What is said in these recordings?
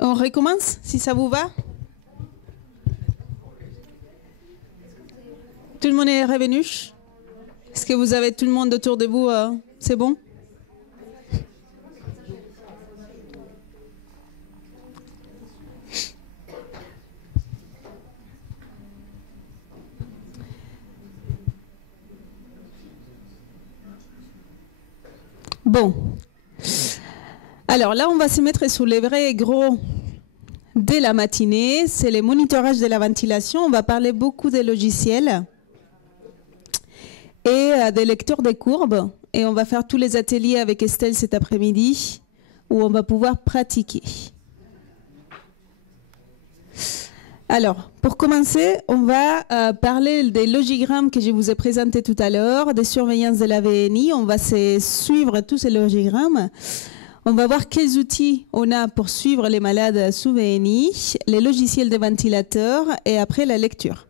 On recommence, si ça vous va? Tout le monde est revenu? Est-ce que vous avez tout le monde autour de vous? C'est bon? Bon. Alors là, on va se mettre sur les vrais gros de la matinée. C'est le monitorage de la ventilation. On va parler beaucoup des logiciels et des lecteurs de courbes. Et on va faire tous les ateliers avec Estelle cet après-midi où on va pouvoir pratiquer. Alors, pour commencer, on va parler des logigrammes que je vous ai présentés tout à l'heure, des surveillances de la VNI. On va suivre tous ces logigrammes. On va voir quels outils on a pour suivre les malades sous VNI, les logiciels de ventilateurs et après la lecture.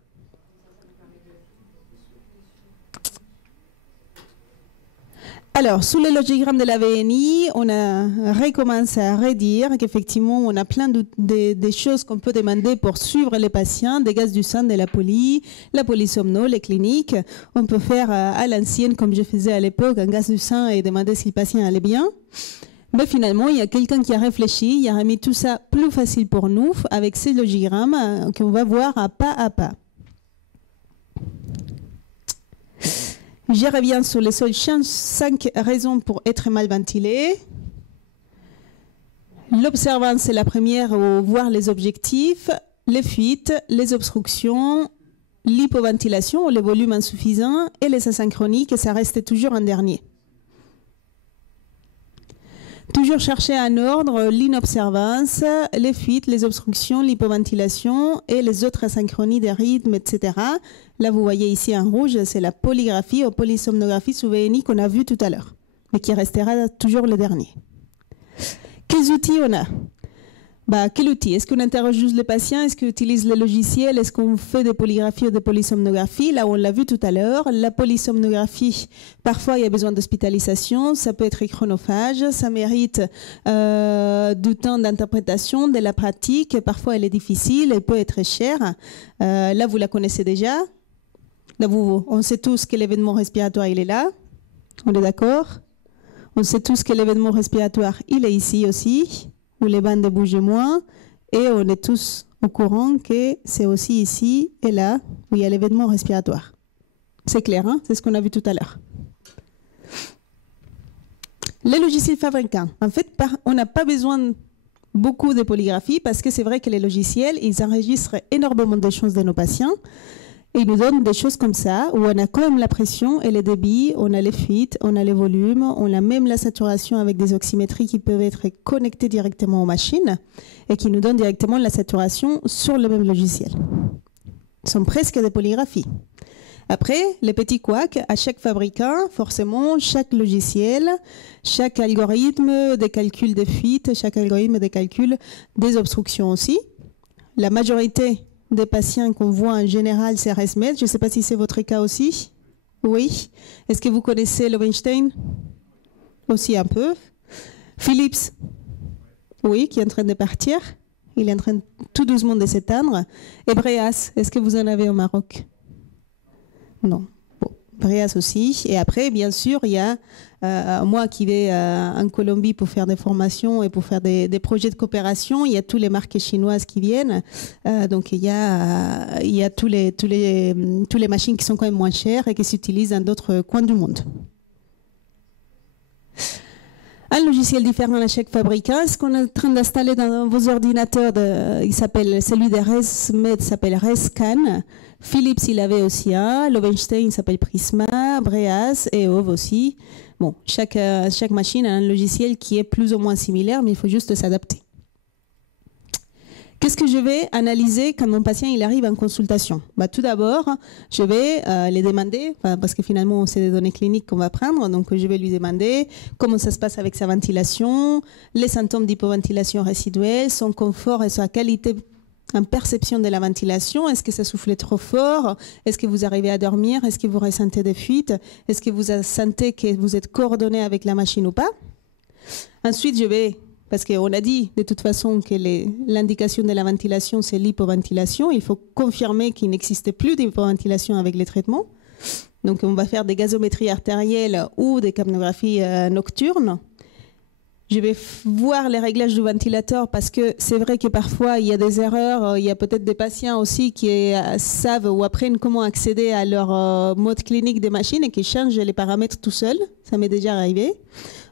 Alors, sous les logigrammes de la VNI, on a recommencé à redire qu'effectivement, on a plein de choses qu'on peut demander pour suivre les patients, des gaz du sang, de la polysomno, les cliniques. On peut faire à l'ancienne, comme je faisais à l'époque, un gaz du sang et demander si le patient allait bien. Mais finalement, il y a quelqu'un qui a réfléchi, il a remis tout ça plus facile pour nous avec ces logigrammes qu'on va voir à pas à pas. Je reviens sur les seules 5 raisons pour être mal ventilé. L'observance, c'est la première, voir les objectifs, les fuites, les obstructions, l'hypoventilation, le volume insuffisant et les asynchroniques, et ça reste toujours en dernier. Toujours chercher un ordre, l'inobservance, les fuites, les obstructions, l'hypoventilation et les autres asynchronies des rythmes, etc. Là, vous voyez ici en rouge, c'est la polygraphie ou polysomnographie sous VNI qu'on a vu tout à l'heure, mais qui restera toujours le dernier. Quels outils on a? Quel outil? Est-ce qu'on interroge juste les patients? Est-ce qu'on utilise les logiciels? Est-ce qu'on fait des polygraphies ou des polysomnographies? Là, on l'a vu tout à l'heure. La polysomnographie, parfois, il y a besoin d'hospitalisation. Ça peut être chronophage. Ça mérite du temps d'interprétation, de la pratique. Parfois, elle est difficile. Elle peut être chère. Là, vous la connaissez déjà. Là, on sait tous que l'événement respiratoire, il est là. On est d'accord? On sait tous que l'événement respiratoire, il est ici aussi, où les bandes bougent moins, et on est tous au courant que c'est aussi ici et là où il y a l'événement respiratoire. C'est clair, hein? C'est ce qu'on a vu tout à l'heure. Les logiciels fabricants. En fait, on n'a pas besoin beaucoup de polygraphie parce que c'est vrai que les logiciels, ils enregistrent énormément de choses de nos patients. Et ils nous donnent des choses comme ça, où on a quand même la pression et les débits, on a les fuites, on a les volumes, on a même la saturation avec des oxymétries qui peuvent être connectées directement aux machines et qui nous donnent directement la saturation sur le même logiciel. Ce sont presque des polygraphies. Après, les petits couacs, à chaque fabricant, forcément, chaque logiciel, chaque algorithme de calcul des fuites, chaque algorithme de calcul des obstructions aussi. La majorité des patients qu'on voit en général, c'est ResMed. Je ne sais pas si c'est votre cas aussi. Oui. Est-ce que vous connaissez Lowenstein? Aussi un peu. Philips? Oui, qui est en train de partir. Il est en train tout doucement de s'éteindre. Et Breas, est-ce que vous en avez au Maroc? Non. Bon, Breas aussi. Et après, bien sûr, il y a moi qui vais en Colombie pour faire des formations et pour faire des projets de coopération. Il y a toutes les marques chinoises qui viennent. Donc, il y a tous les machines qui sont quand même moins chères et qui s'utilisent dans d'autres coins du monde. Un logiciel différent à chaque fabricant. Ce qu'on est en train d'installer dans vos ordinateurs, celui de ResMed s'appelle ResScan. Philips, il avait aussi un. Lowenstein s'appelle Prisma. Breas et Hove aussi. Bon, chaque machine a un logiciel qui est plus ou moins similaire, mais il faut juste s'adapter. Qu'est-ce que je vais analyser quand mon patient il arrive en consultation? Tout d'abord, je vais les demander, parce que finalement, c'est des données cliniques qu'on va prendre, donc je vais lui demander comment ça se passe avec sa ventilation, les symptômes d'hypoventilation résiduelle, son confort et sa qualité en perception de la ventilation. Est-ce que ça souffle trop fort? Est-ce que vous arrivez à dormir? Est-ce que vous ressentez des fuites? Est-ce que vous sentez que vous êtes coordonné avec la machine ou pas? Ensuite, je vais parce qu'on a dit de toute façon que l'indication de la ventilation, c'est l'hypoventilation. Il faut confirmer qu'il n'existe plus d'hypoventilation avec les traitements. Donc, on va faire des gazométries artérielles ou des capnographies nocturnes. Je vais voir les réglages du ventilateur parce que c'est vrai que parfois il y a des erreurs. Il y a peut-être des patients aussi qui savent ou apprennent comment accéder à leur mode clinique des machines et qui changent les paramètres tout seuls. Ça m'est déjà arrivé.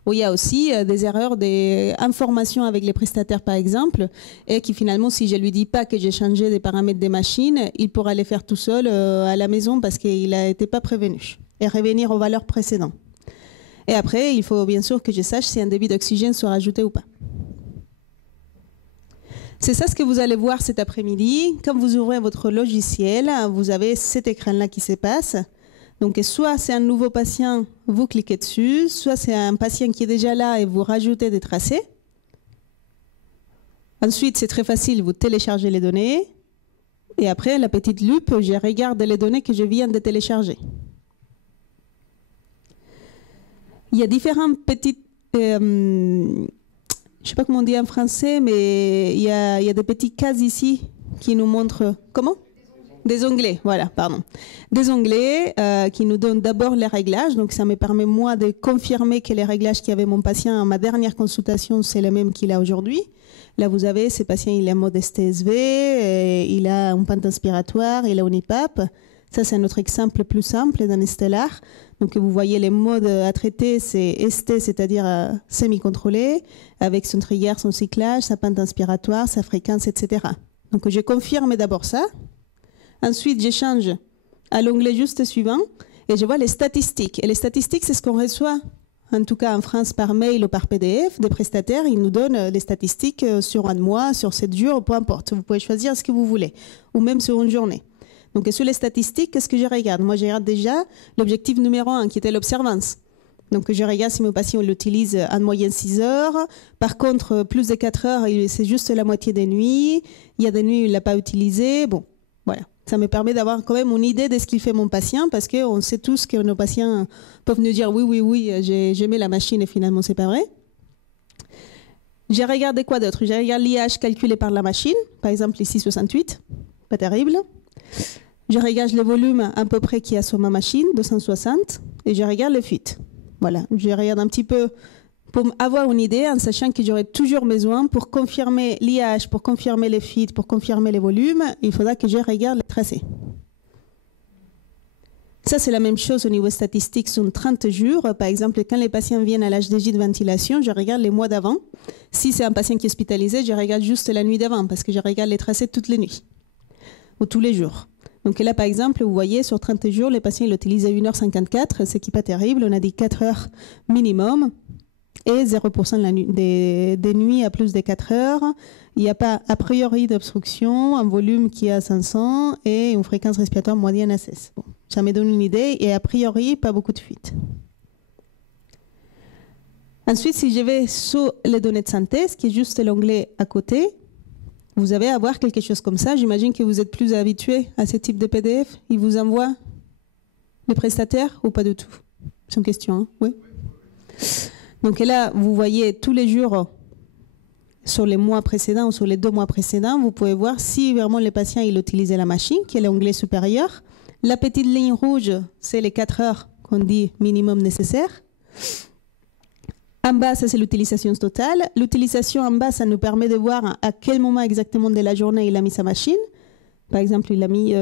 Ou il y a aussi des erreurs, des informations avec les prestataires par exemple, et qui finalement, si je lui dis pas que j'ai changé des paramètres des machines, il pourra les faire tout seul à la maison parce qu'il n'a été pas prévenu et revenir aux valeurs précédentes. Et après, il faut bien sûr que je sache si un débit d'oxygène sera ajouté ou pas. C'est ça ce que vous allez voir cet après-midi. Quand vous ouvrez votre logiciel, vous avez cet écran-là qui se passe. Donc, soit c'est un nouveau patient, vous cliquez dessus, soit c'est un patient qui est déjà là et vous rajoutez des tracés. Ensuite, c'est très facile, vous téléchargez les données. Et après, la petite loupe, je regarde les données que je viens de télécharger. Il y a différentes petites, je ne sais pas comment on dit en français, mais il y a des petits cases ici qui nous montrent, comment ? Des onglets, voilà, pardon. Des onglets qui nous donnent d'abord les réglages. Donc, ça me permet, moi, de confirmer que les réglages qu'avait mon patient à ma dernière consultation, c'est les mêmes qu'il a aujourd'hui. Là, vous avez, ce patient, il est en mode STSV, il a une pente inspiratoire, il a un IPAP. Ça, c'est notre exemple plus simple dans Stellar. Donc, vous voyez les modes à traiter, c'est ST, c'est-à-dire semi-contrôlé, avec son trigger, son cyclage, sa pente inspiratoire, sa fréquence, etc. Donc, je confirme d'abord ça. Ensuite, je change à l'onglet juste suivant et je vois les statistiques. Et les statistiques, c'est ce qu'on reçoit, en tout cas en France, par mail ou par PDF, des prestataires. Ils nous donnent les statistiques sur un mois, sur 7 jours, peu importe. Vous pouvez choisir ce que vous voulez, ou même sur une journée. Donc, sur les statistiques, qu'est-ce que je regarde? Moi, je regarde déjà l'objectif numéro 1, qui était l'observance. Donc, je regarde si mon patient l'utilise en moyenne 6 heures. Par contre, plus de 4 heures, c'est juste la moitié des nuits. Il y a des nuits où il ne l'a pas utilisé. Bon, voilà. Ça me permet d'avoir quand même une idée de ce qu'il fait mon patient, parce qu'on sait tous que nos patients peuvent nous dire oui, j'ai mis la machine et finalement, c'est pas vrai. J'ai regardé quoi d'autre? J'ai regardé l'IH calculé par la machine, par exemple ici 68, pas terrible. Je regarde le volume à peu près qu'il y a sur ma machine, 260, et je regarde le fuite. Voilà, je regarde un petit peu pour avoir une idée, en sachant que j'aurai toujours besoin, pour confirmer l'IH, pour confirmer les fuites, pour confirmer les volumes, il faudra que je regarde les tracés. Ça, c'est la même chose au niveau statistique sur 30 jours. Par exemple, quand les patients viennent à l'HDJ de ventilation, je regarde les mois d'avant. Si c'est un patient qui est hospitalisé, je regarde juste la nuit d'avant, parce que je regarde les tracés toutes les nuits, ou tous les jours. Donc là, par exemple, vous voyez, sur 30 jours, les patients l'utilisent à 1h54, ce qui n'est pas terrible. On a dit 4 heures minimum et 0% des nuits à plus de 4 heures. Il n'y a pas a priori d'obstruction, un volume qui est à 500 et une fréquence respiratoire moyenne à 16. Bon, ça me donne une idée et a priori, pas beaucoup de fuites. Ensuite, si je vais sur les données de santé, ce qui est juste l'onglet à côté, vous allez avoir quelque chose comme ça. J'imagine que vous êtes plus habitué à ce type de PDF. Il vous envoie les prestataires ou pas du tout? C'est une question, hein? Oui. Donc là, vous voyez tous les jours sur les mois précédents ou sur les 2 mois précédents, vous pouvez voir si vraiment le patient il utilisait la machine, qui est l'onglet supérieur. La petite ligne rouge, c'est les 4 heures qu'on dit minimum nécessaire. En bas, ça c'est l'utilisation totale. L'utilisation en bas, ça nous permet de voir à quel moment exactement de la journée il a mis sa machine. Par exemple, il a mis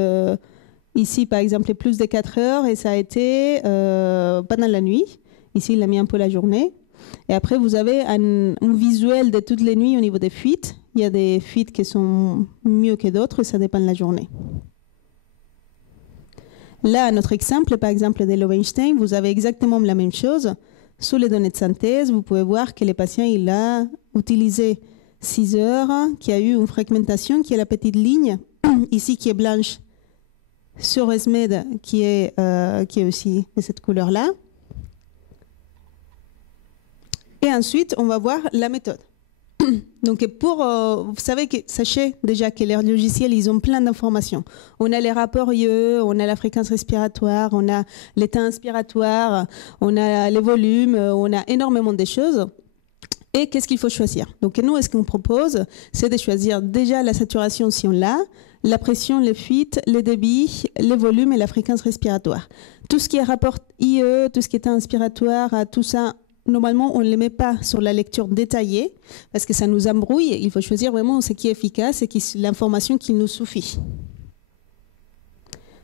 ici, par exemple, plus de 4 heures et ça a été pendant la nuit. Ici, il a mis un peu la journée. Et après, vous avez un visuel de toutes les nuits au niveau des fuites. Il y a des fuites qui sont mieux que d'autres, ça dépend de la journée. Là, notre exemple, par exemple, de Lowenstein, vous avez exactement la même chose. Sur les données de synthèse, vous pouvez voir que le patient il a utilisé 6 heures, qu'il y a eu une fragmentation, qui est la petite ligne, ici qui est blanche, sur ESMED, qui est aussi de cette couleur-là. Et ensuite, on va voir la méthode. Donc, vous savez, sachez déjà que les logiciels, ils ont plein d'informations. On a les rapports IE, on a la fréquence respiratoire, on a l'état inspiratoire, on a les volumes, on a énormément de choses. Et qu'est-ce qu'il faut choisir? Donc nous, ce qu'on propose, c'est de choisir déjà la saturation si on l'a, la pression, les fuites, les débits, les volumes et la fréquence respiratoire. Tout ce qui est rapport IE, tout ce qui est inspiratoire, tout ça, normalement, on ne les met pas sur la lecture détaillée parce que ça nous embrouille. Il faut choisir vraiment ce qui est efficace et l'information qui nous suffit.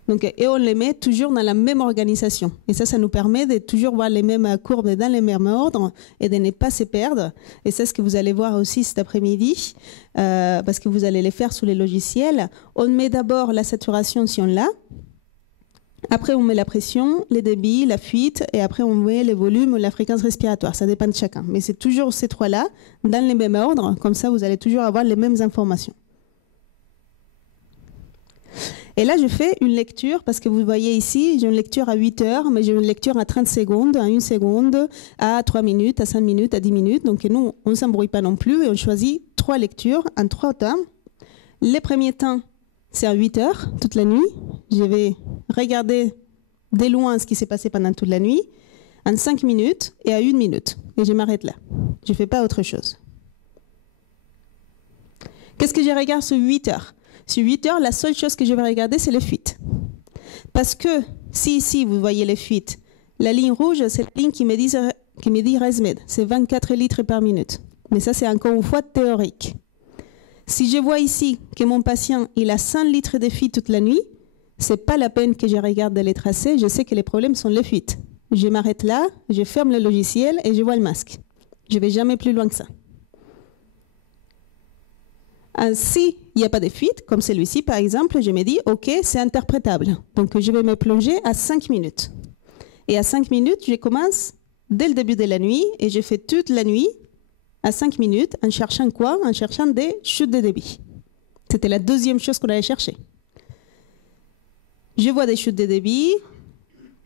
Donc, et on les met toujours dans la même organisation. Et ça nous permet de toujours voir les mêmes courbes dans les mêmes ordres et de ne pas se perdre. Et c'est ce que vous allez voir aussi cet après-midi, parce que vous allez les faire sous les logiciels. On met d'abord la saturation si on l'a. Après, on met la pression, les débits, la fuite, et après, on met les volumes ou la fréquence respiratoire. Ça dépend de chacun. Mais c'est toujours ces trois-là, dans les mêmes ordres. Comme ça, vous allez toujours avoir les mêmes informations. Et là, je fais une lecture, parce que vous voyez ici, j'ai une lecture à 8 heures, mais j'ai une lecture à 30 secondes, à 1 seconde, à 3 minutes, à 5 minutes, à 10 minutes. Donc nous, on ne s'embrouille pas non plus et on choisit 3 lectures en 3 temps. Les premiers temps, c'est à 8 heures, toute la nuit. Je vais regarder de loin ce qui s'est passé pendant toute la nuit, en 5 minutes et à 1 minute. Et je m'arrête là. Je ne fais pas autre chose. Qu'est-ce que je regarde sur 8 heures? Sur 8 heures, la seule chose que je vais regarder, c'est les fuites. Parce que si ici, vous voyez les fuites, la ligne rouge, c'est la ligne qui me dit ResMed. C'est 24 litres par minute. Mais ça, c'est encore une fois théorique. Si je vois ici que mon patient il a 100 litres de fuites toute la nuit, ce n'est pas la peine que je regarde les tracés. Je sais que les problèmes sont les fuites. Je m'arrête là, je ferme le logiciel et je vois le masque. Je ne vais jamais plus loin que ça. Si il n'y a pas de fuite, comme celui-ci par exemple, je me dis, OK, c'est interprétable. Donc je vais me plonger à 5 minutes. Et à 5 minutes, je commence dès le début de la nuit et je fais toute la nuit à 5 minutes en cherchant quoi? En cherchant des chutes de débit. C'était la deuxième chose qu'on allait chercher. Je vois des chutes de débit.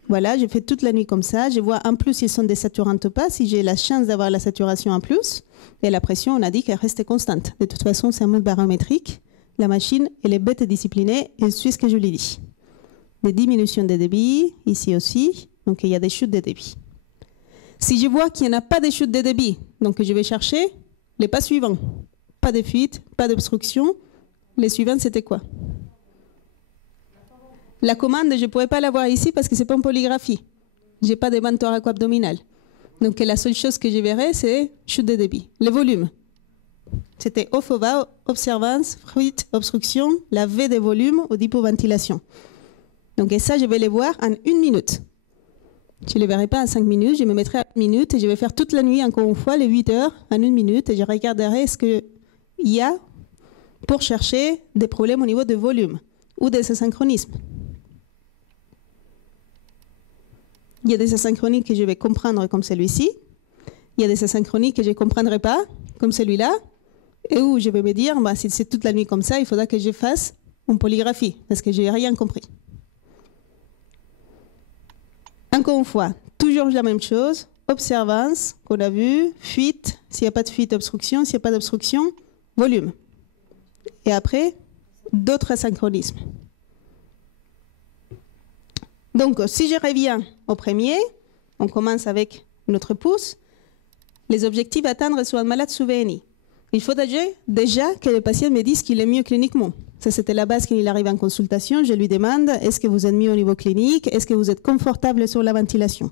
Voilà, je fais toute la nuit comme ça. Je vois en plus s'ils sont désaturants ou pas, si j'ai la chance d'avoir la saturation en plus. Et la pression, on a dit qu'elle restait constante. De toute façon, c'est un mode barométrique. La machine, elle est bête et disciplinée, et suit ce que je lui dis. Des diminutions de débit, ici aussi. Donc, il y a des chutes de débit. Si je vois qu'il n'y en a pas de chutes de débit, donc je vais chercher les pas suivants. Pas de fuite, pas d'obstruction. Les suivants, c'était quoi? La commande, je ne pourrais pas l'avoir ici parce que ce n'est pas une polygraphie. Je n'ai pas de bande thoraco-abdominale. Donc la seule chose que je verrai, c'est chute de débit. Les volumes. C'était OFOVA, observance, fuite, obstruction, la V des volumes ou d'hypoventilation. Donc et ça, je vais les voir en 1 minute. Je ne les verrai pas en 5 minutes, je me mettrai à 1 minute et je vais faire toute la nuit, encore une fois, les 8 heures en 1 minute et je regarderai ce qu'il y a pour chercher des problèmes au niveau de volume ou des asynchronismes. Il y a des asynchronies que je vais comprendre comme celui-ci. Il y a des asynchronies que je ne comprendrai pas, comme celui-là. Et où je vais me dire, bah, si c'est toute la nuit comme ça, il faudra que je fasse une polygraphie, parce que je n'ai rien compris. Encore une fois, toujours la même chose. Observance, qu'on a vu, fuite, s'il n'y a pas de fuite, obstruction, s'il n'y a pas d'obstruction, volume. Et après, d'autres asynchronismes. Donc, si je reviens au premier, on commence avec notre pouce. Les objectifs à atteindre sur un malade sous VNI. Il faut déjà que le patient me dise qu'il est mieux cliniquement. Ça, c'était la base quand il arrive en consultation. Je lui demande, est-ce que vous êtes mieux au niveau clinique? Est-ce que vous êtes confortable sur la ventilation?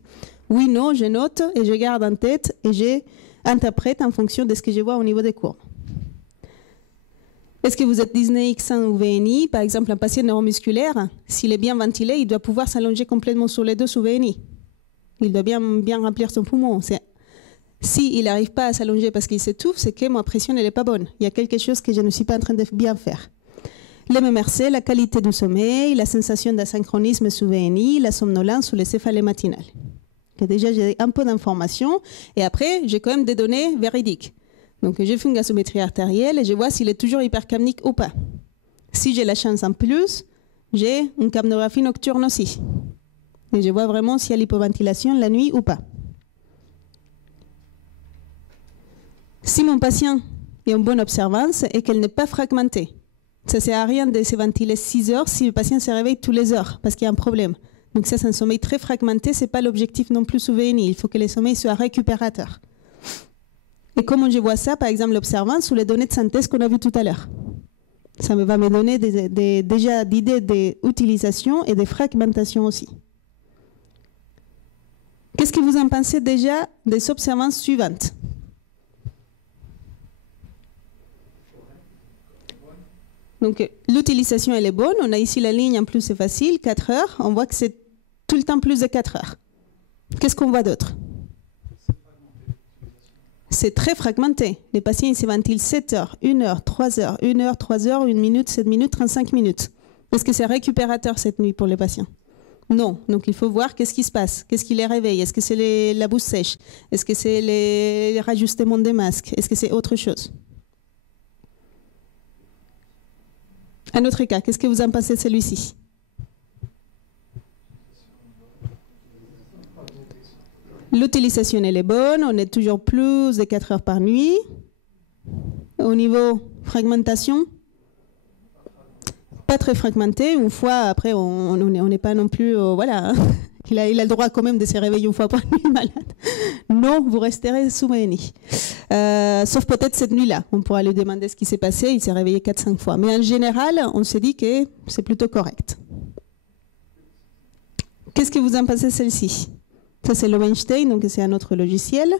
Oui, non, je note et je garde en tête et j'interprète en fonction de ce que je vois au niveau des courbes. Est-ce que vous êtes dyspnéique sans ou VNI? Par exemple, un patient neuromusculaire, s'il est bien ventilé, il doit pouvoir s'allonger complètement sur les deux sous VNI. Il doit bien remplir son poumon. S'il n'arrive pas à s'allonger parce qu'il s'étouffe, c'est que ma pression n'est pas bonne. Il y a quelque chose que je ne suis pas en train de bien faire. Les MMRC, la qualité du sommeil, la sensation d'asynchronisme sous VNI, la somnolence ou les céphalées matinales. Déjà, j'ai un peu d'informations et après, j'ai quand même des données véridiques. Donc, je fais une gasométrie artérielle et je vois s'il est toujours hypercapnique ou pas. Si j'ai la chance en plus, j'ai une capnographie nocturne aussi. Et je vois vraiment s'il y a l'hypoventilation la nuit ou pas. Si mon patient est en bonne observance et qu'elle n'est pas fragmentée, ça ne sert à rien de se ventiler 6 heures si le patient se réveille tous les heures parce qu'il y a un problème. Donc ça, c'est un sommeil très fragmenté, ce n'est pas l'objectif non plus sous VNI. Il faut que le sommeil soit récupérateur. Et comment je vois ça, par exemple, l'observant sous les données de synthèse qu'on a vues tout à l'heure. Ça va me donner déjà d'idées d'utilisation et de fragmentation aussi. Qu'est-ce que vous en pensez déjà des observances suivantes? Donc l'utilisation elle est bonne. On a ici la ligne, en plus c'est facile, 4 heures. On voit que c'est tout le temps plus de 4 heures. Qu'est-ce qu'on voit d'autre? C'est très fragmenté. Les patients ils se ventilent 7 heures, 1 heure, 3 heures, 1 heure, 3 heures, 1 minute, 7 minutes, 35 minutes. Est-ce que c'est récupérateur cette nuit pour les patients? Non. Donc il faut voir qu'est-ce qui se passe. Qu'est-ce qui les réveille? Est-ce que c'est la bouche sèche? Est-ce que c'est les rajustements des masques? Est-ce que c'est autre chose? Un autre cas, qu'est-ce que vous en pensez de celui-ci? L'utilisation elle est bonne, on est toujours plus de 4 heures par nuit. Au niveau fragmentation, pas très fragmenté. Une fois, après, on n'est pas non plus... voilà, hein. Il a le droit quand même de se réveiller une fois par nuit malade. Non, vous resterez sous Méni. Sauf peut-être cette nuit-là. On pourra lui demander ce qui s'est passé. Il s'est réveillé 4-5 fois. Mais en général, on s'est dit que c'est plutôt correct. Qu'est-ce que vous en pensez celle-ci? Ça, c'est le Weinstein, donc c'est un autre logiciel.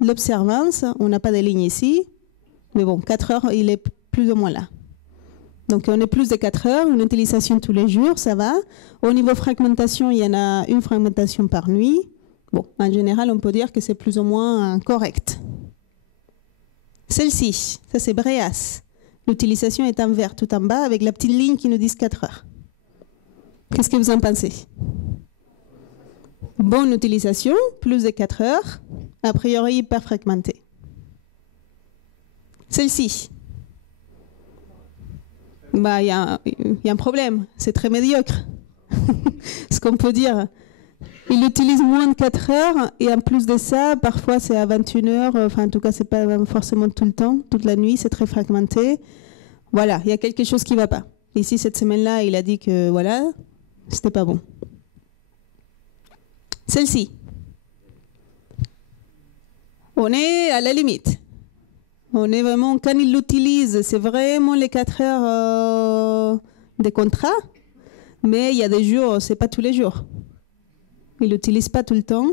L'observance, on n'a pas de ligne ici. Mais bon, 4 heures, il est plus ou moins là. Donc on est plus de 4 heures, une utilisation tous les jours, ça va. Au niveau fragmentation, il y en a une fragmentation par nuit. Bon, en général, on peut dire que c'est plus ou moins correct. Celle-ci, ça c'est Breas. L'utilisation est en vert tout en bas avec la petite ligne qui nous dit 4 heures. Qu'est-ce que vous en pensez? Bonne utilisation, plus de 4 heures, a priori hyper fragmentée. Celle-ci. Bah, y a un problème, c'est très médiocre. Ce qu'on peut dire. Il utilise moins de 4 heures et en plus de ça, parfois c'est à 21 heures, enfin en tout cas c'est pas forcément tout le temps, toute la nuit, c'est très fragmenté. Voilà, il y a quelque chose qui ne va pas. Ici, cette semaine-là, il a dit que voilà, c'était pas bon. Celle-ci. On est à la limite. On est vraiment, quand il l'utilise, c'est vraiment les 4 heures de contrat, mais il y a des jours, c'est pas tous les jours. Il l'utilise pas tout le temps.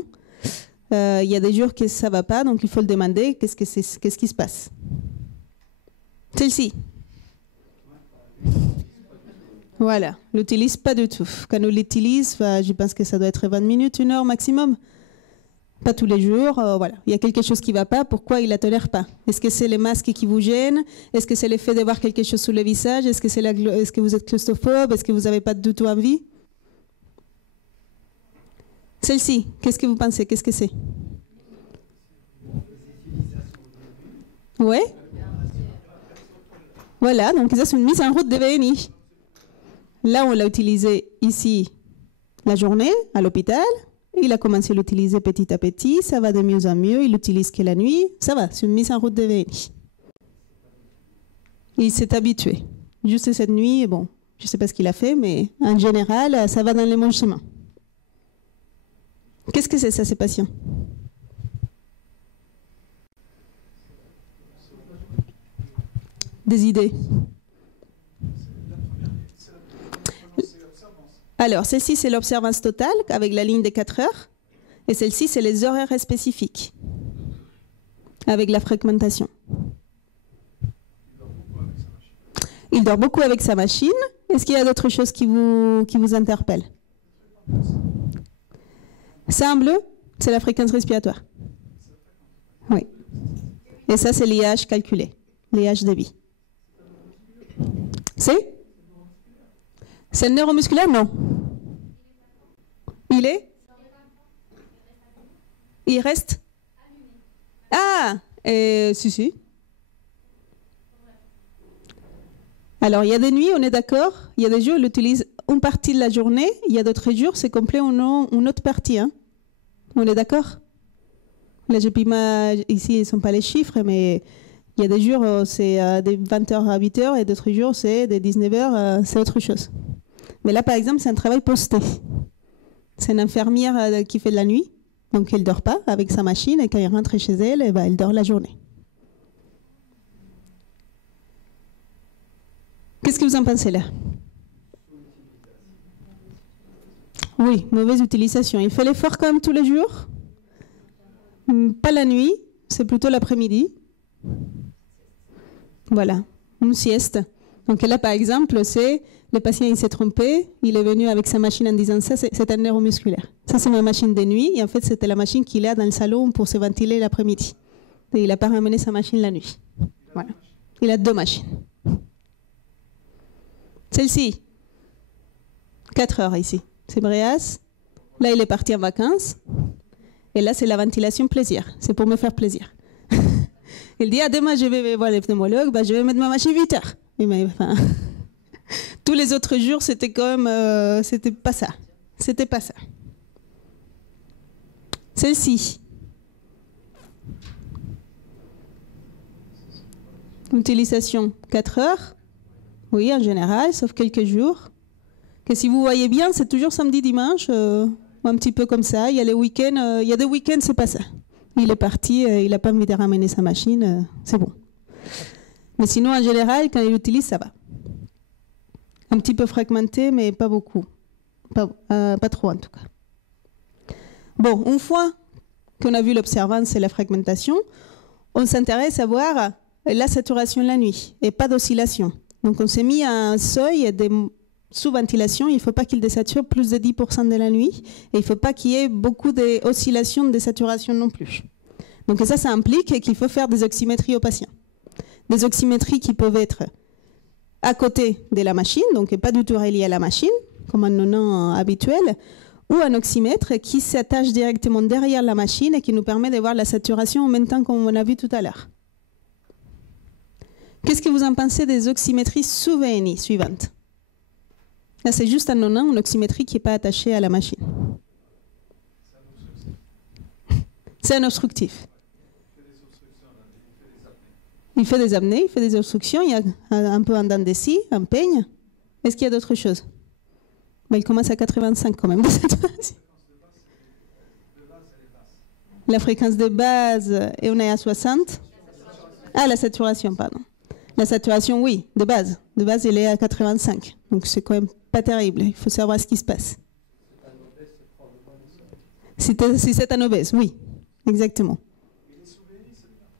Il y a des jours que ça va pas, donc il faut le demander, qu'est-ce qui se passe. Celle-ci. Voilà, l'utilise pas du tout. Quand on l'utilise, je pense que ça doit être 20 minutes, 1 heure maximum. Pas tous les jours, voilà. Il y a quelque chose qui ne va pas, pourquoi il ne la tolère pas? Est-ce que c'est les masques qui vous gênent? Est-ce que c'est le fait d'avoir quelque chose sous le visage? Est-ce que vous êtes claustrophobe? Est-ce que vous n'avez pas du tout envie? Celle-ci, qu'est-ce que vous pensez? Qu'est-ce que c'est? Ouais. Voilà, donc ça c'est une mise en route de VNI. Là, on l'a utilisé ici la journée, à l'hôpital. Il a commencé à l'utiliser petit à petit, ça va de mieux en mieux, il l'utilise que la nuit, ça va, c'est une mise en route de VNI. Il s'est habitué. Juste cette nuit, bon, je ne sais pas ce qu'il a fait, mais en général, ça va dans les bons chemins. Qu'est-ce que c'est ça, ces patients? Des idées? Alors, celle-ci, c'est l'observance totale avec la ligne des 4 heures. Et celle-ci, c'est les horaires spécifiques avec la fragmentation. Il dort beaucoup avec sa machine. Est-ce qu'il y a d'autres choses qui vous interpellent? Ça en bleu, c'est la fréquence respiratoire. Oui. Et ça, c'est l'IH calculé, l'IH de vie. C'est le neuromusculaire? Non. Il reste? Ah, si. Alors, il y a des nuits, on est d'accord. Il y a des jours, il utilise une partie de la journée. Il y a d'autres jours, c'est complet ou non, une autre partie. Hein. On est d'accord? Là, ici, ils ne sont pas les chiffres, mais il y a des jours, c'est de 20h à 8h, et d'autres jours, c'est de 19h, c'est autre chose. Mais là, par exemple, c'est un travail posté. C'est une infirmière qui fait de la nuit. Donc elle ne dort pas avec sa machine et quand elle rentre chez elle, eh ben, elle dort la journée. Qu'est-ce que vous en pensez là? Oui, mauvaise utilisation. Il fait l'effort quand même tous les jours. Pas la nuit, c'est plutôt l'après-midi. Voilà, une sieste. Donc là, par exemple, c'est le patient, il s'est trompé, il est venu avec sa machine en disant ça, c'est un neuromusculaire. Ça, c'est ma machine de nuit. Et en fait, c'était la machine qu'il a dans le salon pour se ventiler l'après-midi. Et il n'a pas ramené sa machine la nuit. Voilà. Il a 2 machines. Celle-ci, 4 heures ici. C'est Bréas. Là, il est parti en vacances. Et là, c'est la ventilation plaisir. C'est pour me faire plaisir. Il dit, ah, demain, je vais voir les pneumologues, bah, je vais mettre ma machine 8 heures. Mais, enfin, tous les autres jours, c'était quand même, c'était pas ça. C'était pas ça. Celle-ci. Utilisation 4 heures. Oui, en général, sauf quelques jours. Que si vous voyez bien, c'est toujours samedi, dimanche, un petit peu comme ça. Il y a les week-ends, il y a des week-ends, c'est pas ça. Il est parti, il n'a pas envie de ramener sa machine, c'est bon. Mais sinon, en général, quand il l'utilise, ça va. Un petit peu fragmenté, mais pas beaucoup. Pas trop, en tout cas. Bon, une fois qu'on a vu l'observance et la fragmentation, on s'intéresse à voir la saturation la nuit et pas d'oscillation. Donc, on s'est mis à un seuil de sous-ventilation. Il ne faut pas qu'il désature plus de 10% de la nuit. Et il ne faut pas qu'il y ait beaucoup d'oscillations de saturation non plus. Donc, ça implique qu'il faut faire des oxymétries aux patients. Des oxymétries qui peuvent être à côté de la machine, donc pas du tout reliées à la machine, comme un nonan habituel, ou un oxymètre qui s'attache directement derrière la machine et qui nous permet de voir la saturation en même temps comme on a vu tout à l'heure. Qu'est-ce que vous en pensez des oxymétries sous VNI suivantes? Là, c'est juste un nonan, une oxymétrie qui n'est pas attachée à la machine. C'est un obstructif. Il fait des apnées, il fait des obstructions, il y a un peu en dents de scie, un peigne. Est-ce qu'il y a d'autres choses? Ben, il commence à 85 quand même de cette façon. La fréquence de base, et on est à 60. Ah, la saturation, pardon. La saturation, oui, de base. De base, elle est à 85. Donc, c'est quand même pas terrible. Il faut savoir ce qui se passe. Si c'est un obèse, oui, exactement.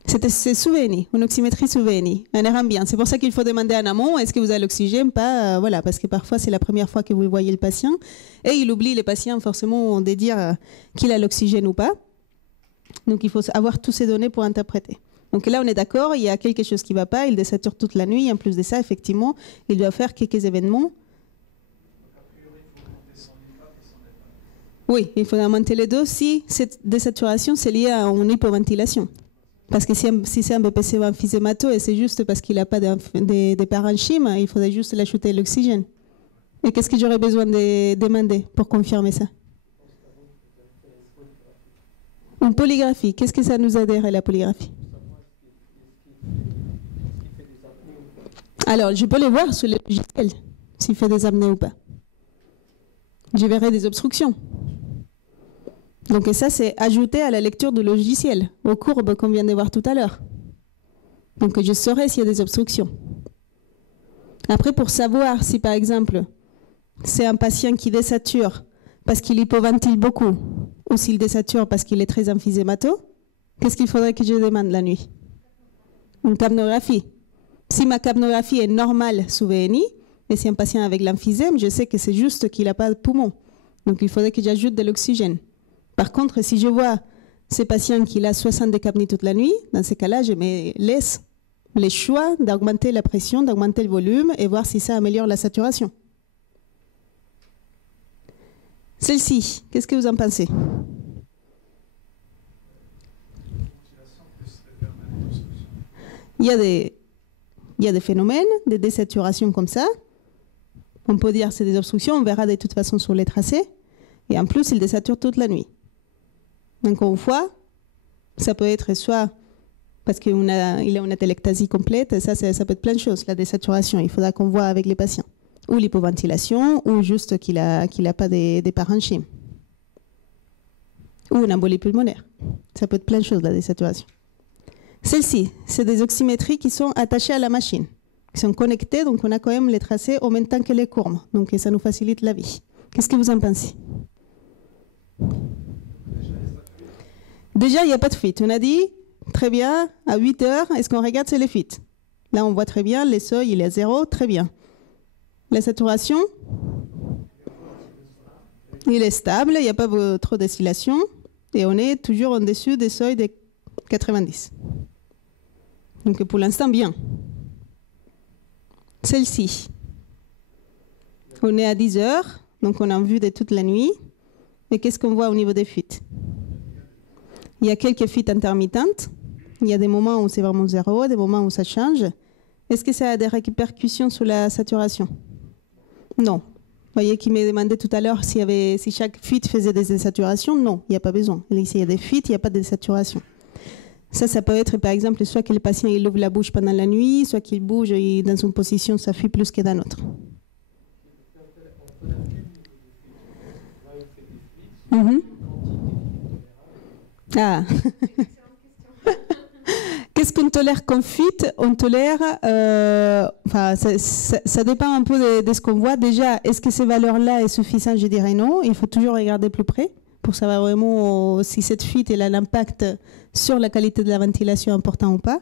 C'est sous VNI, une oxymétrie sous VNI, un air ambiant. C'est pour ça qu'il faut demander en amont, est-ce que vous avez l'oxygène? Pas, voilà, parce que parfois, c'est la première fois que vous voyez le patient. Et il oublie, les patients, forcément, de dire qu'il a l'oxygène ou pas. Donc, il faut avoir toutes ces données pour interpréter. Donc là, on est d'accord, il y a quelque chose qui ne va pas, il désature toute la nuit. En plus de ça, effectivement, il doit faire quelques événements. Oui, il faut augmenter les deux si cette désaturation, c'est lié à une hypoventilation. Parce que si c'est un BPC emphysémateux et c'est juste parce qu'il n'a pas de parenchyme, il faudrait juste l'ajouter l'oxygène. Et qu'est-ce que j'aurais besoin de demander pour confirmer ça? Une polygraphie. Qu'est-ce que ça nous aiderait, la polygraphie? Alors, je peux les voir sur le logiciel, s'il fait des apnées ou pas. Je verrai des obstructions. Donc ça, c'est ajouté à la lecture du logiciel, aux courbes qu'on vient de voir tout à l'heure. Donc je saurai s'il y a des obstructions. Après, pour savoir si, par exemple, c'est un patient qui désature parce qu'il hypoventile beaucoup, ou s'il désature parce qu'il est très emphysémateux, qu'est-ce qu'il faudrait que je demande la nuit? Une capnographie. Si ma capnographie est normale sous VNI, et si un patient avec l'emphysème, je sais que c'est juste qu'il n'a pas de poumon. Donc il faudrait que j'ajoute de l'oxygène. Par contre, si je vois ces patients qui ont 60 décapnies toute la nuit, dans ces cas-là, je me laisse les choix d'augmenter la pression, d'augmenter le volume et voir si ça améliore la saturation. Celle-ci, qu'est-ce que vous en pensez? Il y a des phénomènes de désaturation comme ça. On peut dire que c'est des obstructions, on verra de toute façon sur les tracés. Et en plus, il désature toute la nuit. Encore une fois, ça peut être soit parce qu'il a une atelectasie complète, ça peut être plein de choses, la désaturation. Il faudra qu'on voit avec les patients. Ou l'hypoventilation, ou juste qu'il a pas des parenchymes. ou une embolie pulmonaire. Ça peut être plein de choses, la désaturation. Celles-ci, c'est des oxymétries qui sont attachées à la machine, qui sont connectées, donc on a quand même les tracés en même temps que les courbes. Donc ça nous facilite la vie. Qu'est-ce que vous en pensez? Déjà, il n'y a pas de fuite. On a dit, très bien, à 8 heures, est-ce qu'on regarde, c'est les fuites? Là, on voit très bien, les seuils, il est à 0, très bien. La saturation, il est stable, il n'y a pas trop d'oscillation, et on est toujours en dessus des seuils des 90. Donc pour l'instant, bien. Celle-ci, on est à 10 heures, donc on a vu de toute la nuit. Et qu'est-ce qu'on voit au niveau des fuites? Il y a quelques fuites intermittentes. Il y a des moments où c'est vraiment 0, des moments où ça change. Est-ce que ça a des répercussions sur la saturation? Non. Vous voyez qu'il m'a demandé tout à l'heure si chaque fuite faisait des désaturations. Non, il n'y a pas besoin. Ici, il y a des fuites, il n'y a pas de désaturation. Ça peut être par exemple soit que le patient il ouvre la bouche pendant la nuit, soit qu'il bouge et dans une position, ça fuit plus que dans l'autre. Ah. Qu'est-ce qu'on tolère comme fuite? On tolère, ça dépend un peu de ce qu'on voit. Déjà, est-ce que ces valeurs-là sont suffisantes? Je dirais non. Il faut toujours regarder plus près pour savoir vraiment si cette fuite elle a l'impact sur la qualité de la ventilation important ou pas.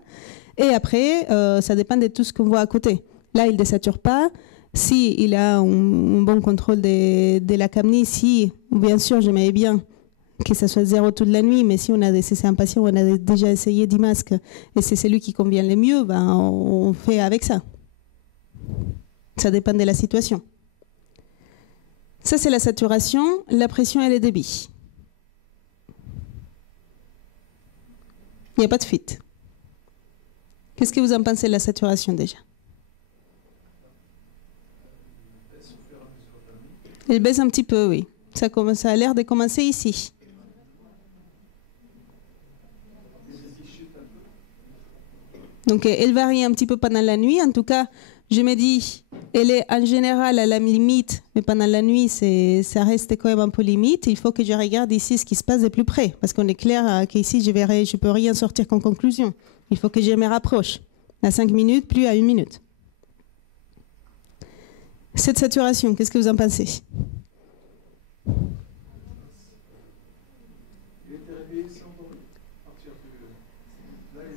Et après, ça dépend de tout ce qu'on voit à côté. Là, il ne désature pas. Si il a un bon contrôle de la CAMNI, si, bien sûr, j'aimais bien que ça soit 0 toute la nuit, mais si on a c'est un patient où on a déjà essayé 10 masques et c'est celui qui convient le mieux, ben on fait avec ça. Ça dépend de la situation. Ça, c'est la saturation, la pression et le débit. Il n'y a pas de fuite. Qu'est-ce que vous en pensez de la saturation déjà? Elle baisse un petit peu, oui. Ça a l'air de commencer ici. Donc, elle varie un petit peu pendant la nuit. En tout cas, je me dis, elle est en général à la limite, mais pendant la nuit, ça reste quand même un peu limite. Il faut que je regarde ici ce qui se passe de plus près, parce qu'on est clair qu'ici, je ne peux rien sortir comme conclusion. Il faut que je me rapproche à 5 minutes, plus à 1 minute. Cette saturation, qu'est-ce que vous en pensez?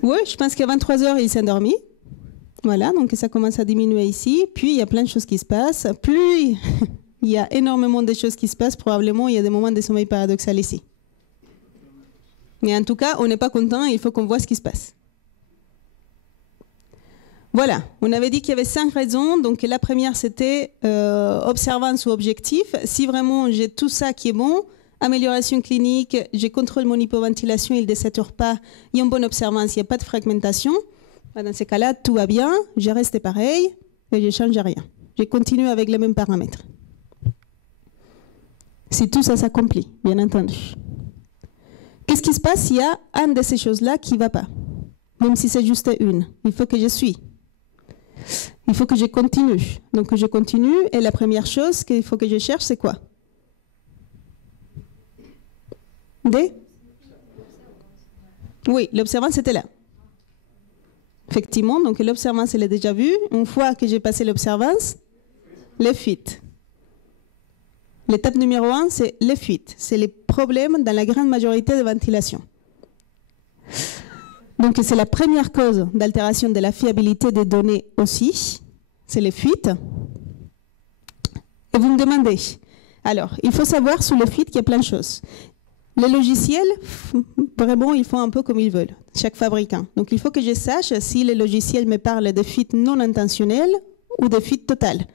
Oui, je pense qu'à 23 heures, il s'est endormi. Voilà, donc ça commence à diminuer ici. Puis, il y a plein de choses qui se passent. Plus il y a énormément de choses qui se passent, probablement, il y a des moments de sommeil paradoxal ici. Mais en tout cas, on n'est pas content, il faut qu'on voit ce qui se passe. Voilà, on avait dit qu'il y avait 5 raisons. Donc, la première, c'était observance ou objectif. Si vraiment j'ai tout ça qui est bon, amélioration clinique, je contrôle mon hypoventilation, il ne désature pas, il y a une bonne observance, il n'y a pas de fragmentation. Dans ces cas-là, tout va bien, je reste pareil et je ne change rien. Je continue avec les mêmes paramètres. Si tout ça s'accomplit, bien entendu. Qu'est-ce qui se passe s'il y a une de ces choses-là qui ne va pas? Même si c'est juste une, il faut que je suis. Il faut que je continue. Donc je continue et la première chose qu'il faut que je cherche, c'est quoi? Oui, l'observance était là. Effectivement, donc l'observance, elle est déjà vue. Une fois que j'ai passé l'observance, les fuites. L'étape numéro 1, c'est les fuites. C'est les problèmes dans la grande majorité de ventilation. Donc c'est la première cause d'altération de la fiabilité des données aussi. C'est les fuites. Et vous me demandez, alors, il faut savoir sur les fuites qu'il y a plein de choses. Les logiciels, vraiment, ils font un peu comme ils veulent, chaque fabricant. Donc, il faut que je sache si le logiciel me parle de fuite non intentionnelle ou de fuite totale,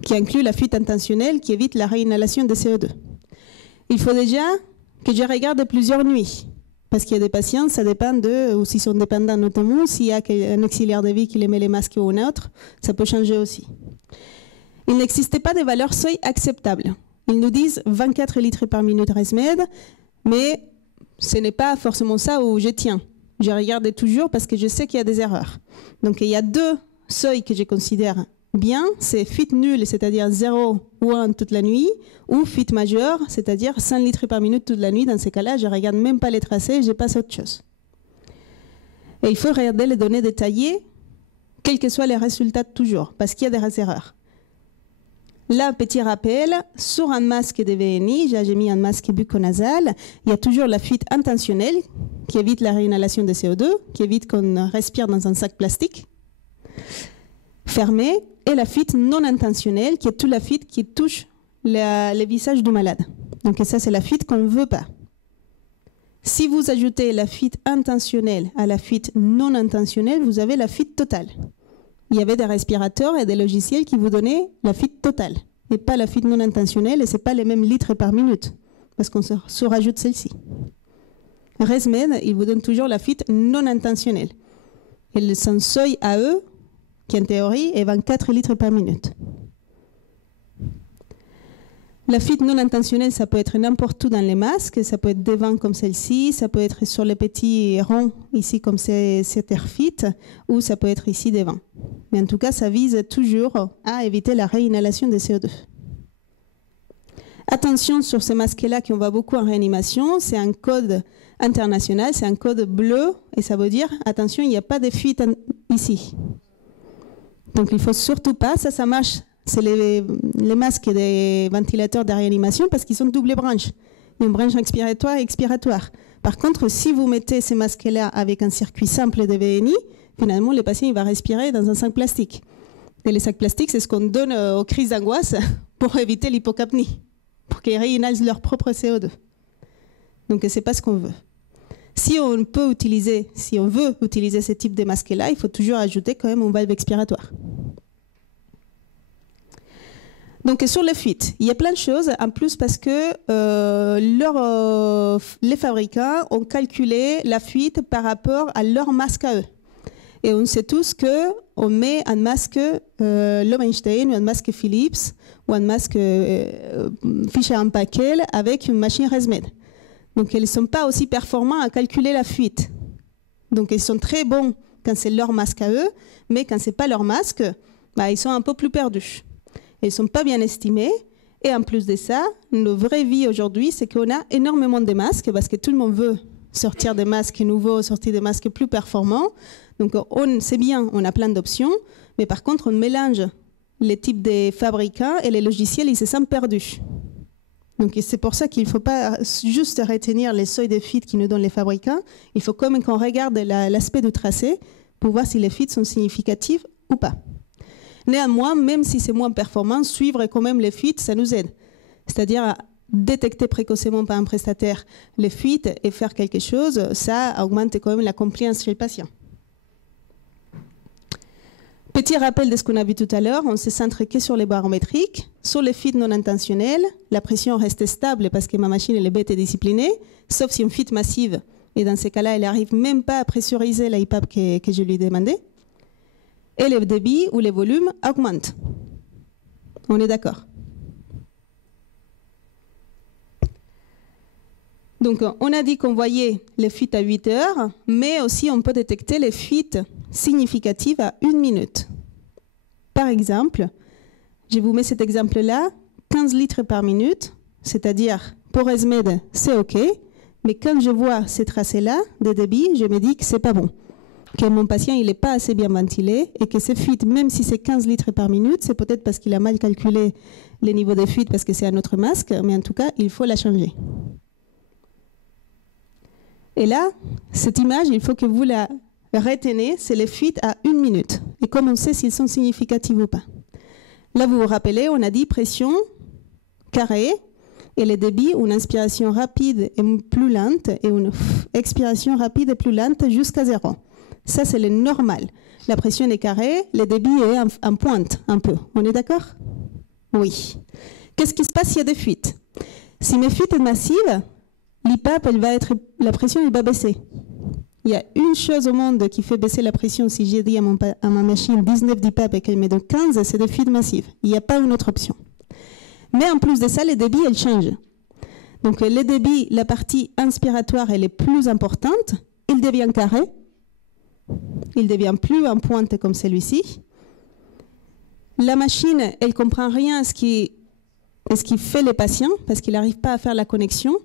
qui inclut la fuite intentionnelle qui évite la réinhalation de CO2. Il faut déjà que je regarde plusieurs nuits, parce qu'il y a des patients, ça dépend de, ou s'ils sont dépendants notamment, s'il y a un auxiliaire de vie qui les met les masques ou un autre, ça peut changer aussi. Il n'existait pas de valeurs seuil acceptables. Ils nous disent 24 litres par minute ResMed, mais ce n'est pas forcément ça où je tiens. Je regarde toujours parce que je sais qu'il y a des erreurs. Donc il y a 2 seuils que je considère bien, c'est fuite nulle, c'est-à-dire 0 ou 1 toute la nuit, ou fuite majeure, c'est-à-dire 5 litres par minute toute la nuit. Dans ces cas-là, je ne regarde même pas les tracés, je passe à autre chose. Et il faut regarder les données détaillées, quels que soient les résultats toujours, parce qu'il y a des erreurs. Là, petit rappel, sur un masque de VNI, j'ai mis un masque bucco-nasal, il y a toujours la fuite intentionnelle, qui évite la réinhalation de CO2, qui évite qu'on respire dans un sac plastique fermé, et la fuite non intentionnelle, qui est toute la fuite qui touche le visage du malade. Donc ça, c'est la fuite qu'on ne veut pas. Si vous ajoutez la fuite intentionnelle à la fuite non intentionnelle, vous avez la fuite totale. Il y avait des respirateurs et des logiciels qui vous donnaient la fuite totale, et pas la fuite non intentionnelle, et ce n'est pas les mêmes litres par minute, parce qu'on se rajoute celle-ci. ResMed, il vous donne toujours la fuite non intentionnelle. Et son seuil à eux, qui en théorie est 24 litres par minute. La fuite non intentionnelle, ça peut être n'importe où dans les masques, ça peut être devant comme celle-ci, ça peut être sur les petits ronds, ici comme cette airfit, ou ça peut être ici devant. Mais en tout cas, ça vise toujours à éviter la réinhalation de CO2. Attention sur ces masques-là qu'on voit beaucoup en réanimation, c'est un code international, c'est un code bleu, et ça veut dire, attention, il n'y a pas de fuite ici. Donc il ne faut surtout pas, ça marche. C'est les masques des ventilateurs de réanimation parce qu'ils sont double branche. Il y a une branche inspiratoire et expiratoire. Par contre, si vous mettez ces masques-là avec un circuit simple de VNI, finalement, le patient il va respirer dans un sac plastique. Et les sacs plastiques, c'est ce qu'on donne aux crises d'angoisse pour éviter l'hypocapnie, pour qu'ils réinhalent leur propre CO2. Donc, ce n'est pas ce qu'on veut. Si on veut utiliser ce type de masque-là, il faut toujours ajouter quand même une valve expiratoire. Donc sur les fuites, il y a plein de choses en plus parce que les fabricants ont calculé la fuite par rapport à leur masque à eux. Et on sait tous qu'on met un masque Lowenstein ou un masque Philips ou un masque Fischer-Paykel avec une machine ResMed. Donc ils ne sont pas aussi performants à calculer la fuite. Donc ils sont très bons quand c'est leur masque à eux, mais quand ce n'est pas leur masque, ils sont un peu plus perdus. Ils ne sont pas bien estimés. Et en plus de ça, notre vraie vie aujourd'hui, c'est qu'on a énormément de masques parce que tout le monde veut sortir des masques nouveaux, sortir des masques plus performants. Donc c'est bien, on a plein d'options, mais par contre, on mélange les types de fabricants et les logiciels, ils se sentent perdus. Donc c'est pour ça qu'il ne faut pas juste retenir les seuils de fuite qui nous donnent les fabricants. Il faut quand même qu'on regarde l'aspect du tracé pour voir si les fuites sont significatives ou pas. Néanmoins, même si c'est moins performant, suivre quand même les fuites, ça nous aide. C'est-à-dire à détecter précocement par un prestataire les fuites et faire quelque chose, ça augmente quand même la compliance chez le patient. Petit rappel de ce qu'on a vu tout à l'heure, on s'est centré que sur les barométriques. Sur les fuites non intentionnelles, la pression reste stable parce que ma machine elle est bête et disciplinée, sauf si une fuite massive. Et dans ces cas-là, elle n'arrive même pas à pressuriser la IPAP que je lui ai demandé. Et le débit ou les volumes augmentent. On est d'accord? Donc, on a dit qu'on voyait les fuites à 8 heures, mais aussi on peut détecter les fuites significatives à 1 minute. Par exemple, je vous mets cet exemple-là, 15 litres par minute, c'est-à-dire pour ResMed, c'est OK, mais quand je vois ces tracés-là de débit, je me dis que c'est pas bon. Que mon patient il n'est pas assez bien ventilé et que ces fuites, même si c'est 15 litres par minute, c'est peut-être parce qu'il a mal calculé les niveaux de fuite parce que c'est un autre masque, mais en tout cas, il faut la changer. Et là, cette image, il faut que vous la retenez, c'est les fuites à 1 minute. Et comme on sait s'ils sont significatifs ou pas. Là, vous vous rappelez, on a dit pression carrée et le débit, une inspiration rapide et plus lente et une expiration rapide et plus lente jusqu'à 0. Ça, c'est le normal. La pression est carrée, le débit est en pointe, un peu. On est d'accord? Oui. Qu'est-ce qui se passe s'il y a des fuites? Si mes fuites sont massives, l'IPAP, la pression elle va baisser. Il y a une chose au monde qui fait baisser la pression, si j'ai dit à ma machine 19 d'IPAP et qu'elle met de 15, c'est des fuites massives. Il n'y a pas une autre option. Mais en plus de ça, les débits, elles changent. Donc les débits, la partie inspiratoire, elle est plus importante, il devient carré. Il devient plus en pointe comme celui-ci. La machine, elle ne comprend rien à ce qui fait les patients parce qu'il n'arrive pas à faire la connexion.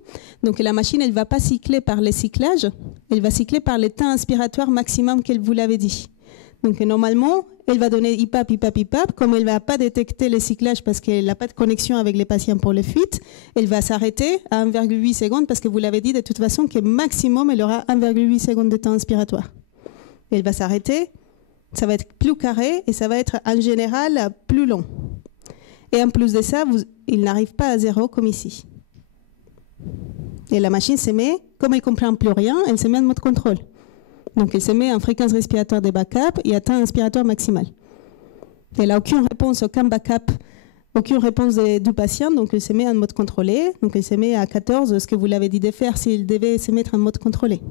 Donc la machine, elle ne va pas cycler par les cyclages, elle va cycler par le temps inspiratoire maximum qu'elle vous l'avait dit. Donc normalement, elle va donner IPAP, IPAP, IPAP. Comme elle ne va pas détecter les cyclages parce qu'elle n'a pas de connexion avec les patients pour les fuites, elle va s'arrêter à 1,8 secondes parce que vous l'avez dit de toute façon que maximum, elle aura 1,8 secondes de temps inspiratoire. Elle va s'arrêter, ça va être plus carré et ça va être en général plus long. Et en plus de ça, il n'arrive pas à zéro comme ici. Et la machine se met, comme elle ne comprend plus rien, elle se met en mode contrôle. Donc elle se met en fréquence respiratoire des backups et atteint inspiratoire maximal. Elle n'a aucune réponse, aucun backup, aucune réponse du patient, donc elle se met en mode contrôlé. Donc elle se met à 14, ce que vous l'avez dit de faire s'il devait se mettre en mode contrôlé.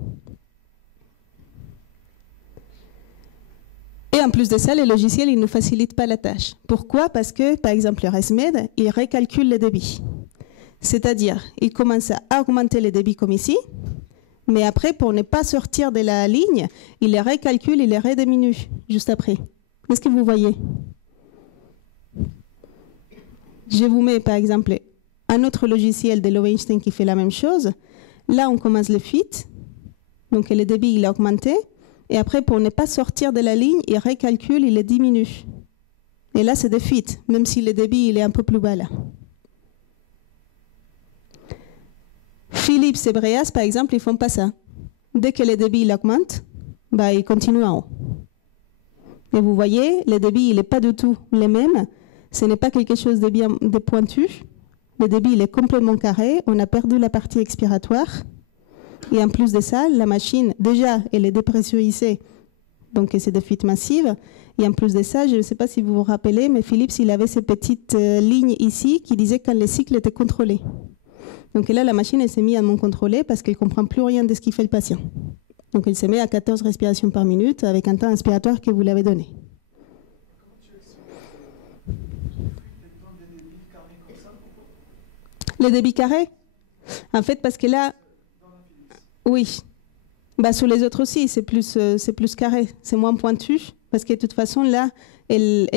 Et en plus de ça, les logiciels, ils ne facilitent pas la tâche. Pourquoi? Parce que, par exemple, le ResMed, il récalcule les débits. C'est-à-dire, il commence à augmenter les débits comme ici, mais après, pour ne pas sortir de la ligne, il les récalcule, il les rediminue juste après. Est-ce que vous voyez? Je vous mets, par exemple, un autre logiciel de Lowenstein qui fait la même chose. Là, on commence le FIT, donc le débit, il est augmenté. Et après, pour ne pas sortir de la ligne, il récalcule, il les diminue. Et là, c'est des fuites, même si le débit il est un peu plus bas là. Philips et Breas, par exemple, ils ne font pas ça. Dès que le débit il augmente, bah, il continue en haut. Et vous voyez, le débit il n'est pas du tout le même. Ce n'est pas quelque chose de bien de pointu. Le débit il est complètement carré. On a perdu la partie expiratoire. Et en plus de ça, la machine, déjà, elle est dépressurisée, donc c'est des fuites massives. Et en plus de ça, je ne sais pas si vous vous rappelez, mais Philips, il avait ces petites lignes ici qui disaient quand les cycles étaient contrôlés. Donc là, la machine, elle s'est mise à non contrôler parce qu'elle ne comprend plus rien de ce qu'il fait le patient. Donc elle se met à 14 respirations par minute avec un temps inspiratoire que vous l'avez donné. Les débits carrés? En fait, parce que là, oui. Bah, sur les autres aussi, c'est plus carré, c'est moins pointu, parce que de toute façon, là, elle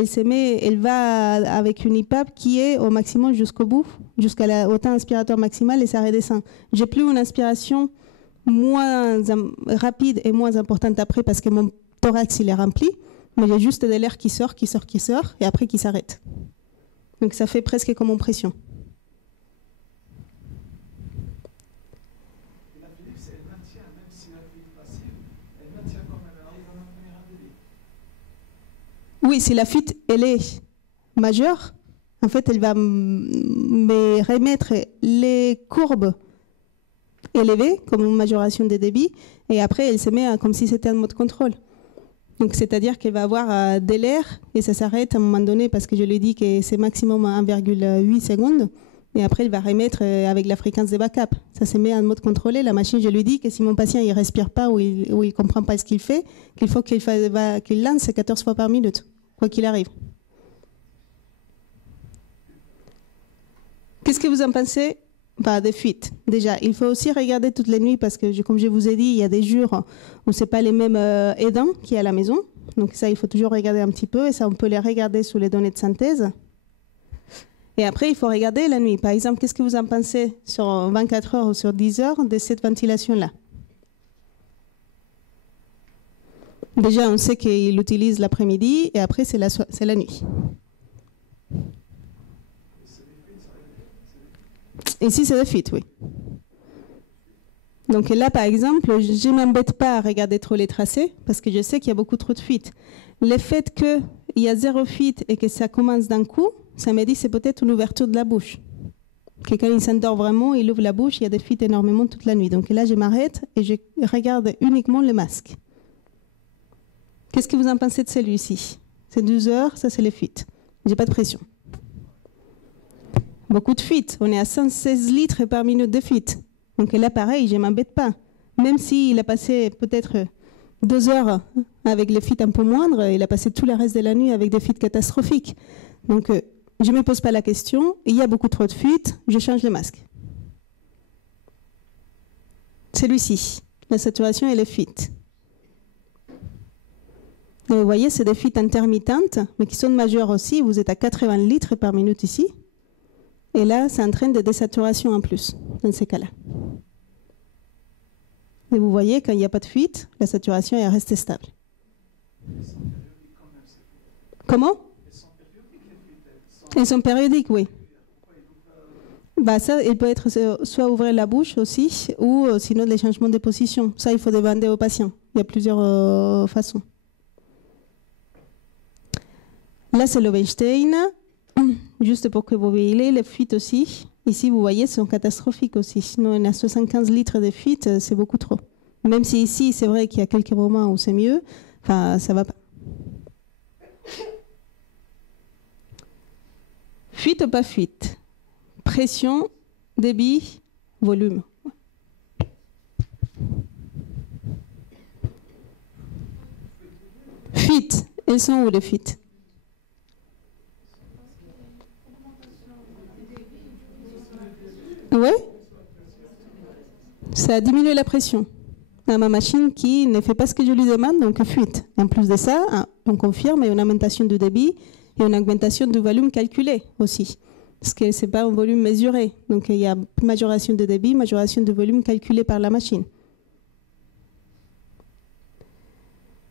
va avec une IPAP qui est au maximum jusqu'au bout, au temps inspiratoire maximal, et ça redescend. J'ai plus une inspiration moins rapide et moins importante après, parce que mon thorax, il est rempli, mais j'ai juste de l'air qui sort, et après qui s'arrête. Donc ça fait presque comme en pression. Oui, si la fuite elle est majeure, en fait, elle va remettre les courbes élevées comme une majoration des débits, et après, elle se met comme si c'était un mode contrôle. Donc, c'est-à-dire qu'elle va avoir de l'air et ça s'arrête à un moment donné parce que je lui ai dit que c'est maximum 1,8 secondes. Et après, elle va remettre avec la fréquence de backup. Ça se met en mode contrôlé. La machine, je lui dis que si mon patient ne respire pas ou il ne comprend pas ce qu'il fait, qu'il faut qu'il lance 14 fois par minute, quoi qu'il arrive. Qu'est-ce que vous en pensez? Des fuites. Déjà, il faut aussi regarder toutes les nuits parce que, comme je vous ai dit, il y a des jours où ce n'est pas les mêmes aidants qui sont à la maison. Donc ça, il faut toujours regarder un petit peu et ça, on peut les regarder sous les données de synthèse. Et après, il faut regarder la nuit. Par exemple, qu'est-ce que vous en pensez sur 24 heures ou sur 10 heures de cette ventilation-là? Déjà, on sait qu'il l'utilise l'après-midi et après, c'est la nuit. Ici, c'est des fuites, oui. Donc là, par exemple, je ne m'embête pas à regarder trop les tracés parce que je sais qu'il y a beaucoup trop de fuites. Le fait qu'il y a 0 fuite et que ça commence d'un coup, ça me dit que c'est peut-être une ouverture de la bouche. Que quand il s'endort vraiment, il ouvre la bouche, il y a des fuites énormément toute la nuit. Donc là, je m'arrête et je regarde uniquement le masque. Qu'est-ce que vous en pensez de celui-ci? C'est 12 heures, ça c'est les fuites. J'ai pas de pression. Beaucoup de fuites. On est à 116 litres par minute de fuite. Donc là, pareil, je ne m'embête pas. Même s'il a passé peut-être 2 heures avec les fuites un peu moindres, il a passé tout le reste de la nuit avec des fuites catastrophiques. Donc, je ne me pose pas la question. Il y a beaucoup trop de fuites, je change le masque. Celui-ci, la saturation et les fuites. Donc, vous voyez, c'est des fuites intermittentes, mais qui sont majeures aussi. Vous êtes à 80 litres par minute ici. Et là, ça entraîne des désaturations en plus, dans ces cas-là. Et vous voyez, quand il n'y a pas de fuite, la saturation est restée stable. Comment? Elles sont périodiques, oui. Bah ça, il peut être soit ouvrir la bouche aussi, ou sinon les changements de position. Ça, il faut demander aux patients. Il y a plusieurs façons. Là, c'est l'Owenstein. Juste pour que vous voyez les fuites aussi. Ici, vous voyez, sont catastrophiques aussi. Sinon, on a 75 litres de fuites, c'est beaucoup trop. Même si ici, c'est vrai qu'il y a quelques moments où c'est mieux, enfin, ça va pas. Fuite ou pas fuite? Pression, débit, volume. Fuite. Elles sont où les fuites? Oui. Ça a diminué la pression dans ma machine qui ne fait pas ce que je lui demande, donc fuite. En plus de ça, on confirme, il y a une augmentation du débit et une augmentation du volume calculé aussi. Parce que ce n'est pas un volume mesuré. Donc il y a majoration de débit, majoration de volume calculé par la machine.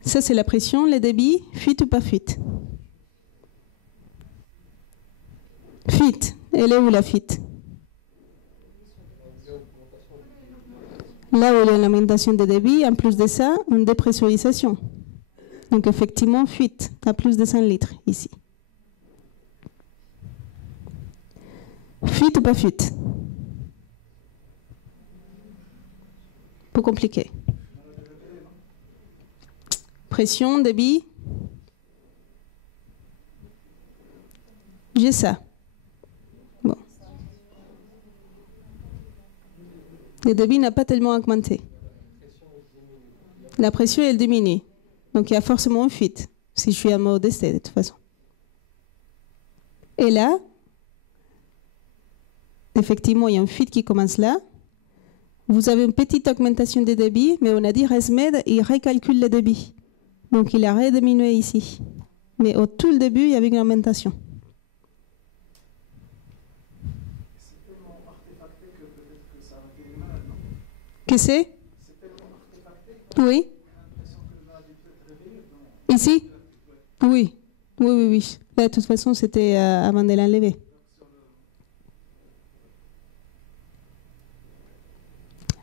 Ça, c'est la pression, le débit, fuite ou pas fuite? Fuite. Elle est où la fuite? Là où il y a une augmentation de débit, en plus de ça, une dépressurisation. Donc effectivement, fuite à plus de 100 litres ici. Fuite ou pas fuite? Peu compliqué. Pression, débit. J'ai ça. Bon. Le débit n'a pas tellement augmenté. La pression, elle diminue. Donc il y a forcément une fuite, si je suis à mode d'essai de toute façon. Et là, effectivement, il y a une fuite qui commence là. Vous avez une petite augmentation des débits, mais on a dit ResMed, il récalcule le débit. Donc il a rediminué ici. Mais au tout le début, il y avait une augmentation. C'est tellement artefacté que peut-être que ça a été mal, non? Qu'est-ce que c'est? C'est tellement artefacté Oui. qu'on a l'impression que le malade peut être réveillé. Ici? Oui. Oui, oui, oui. Là, de toute façon, c'était avant de l'enlever.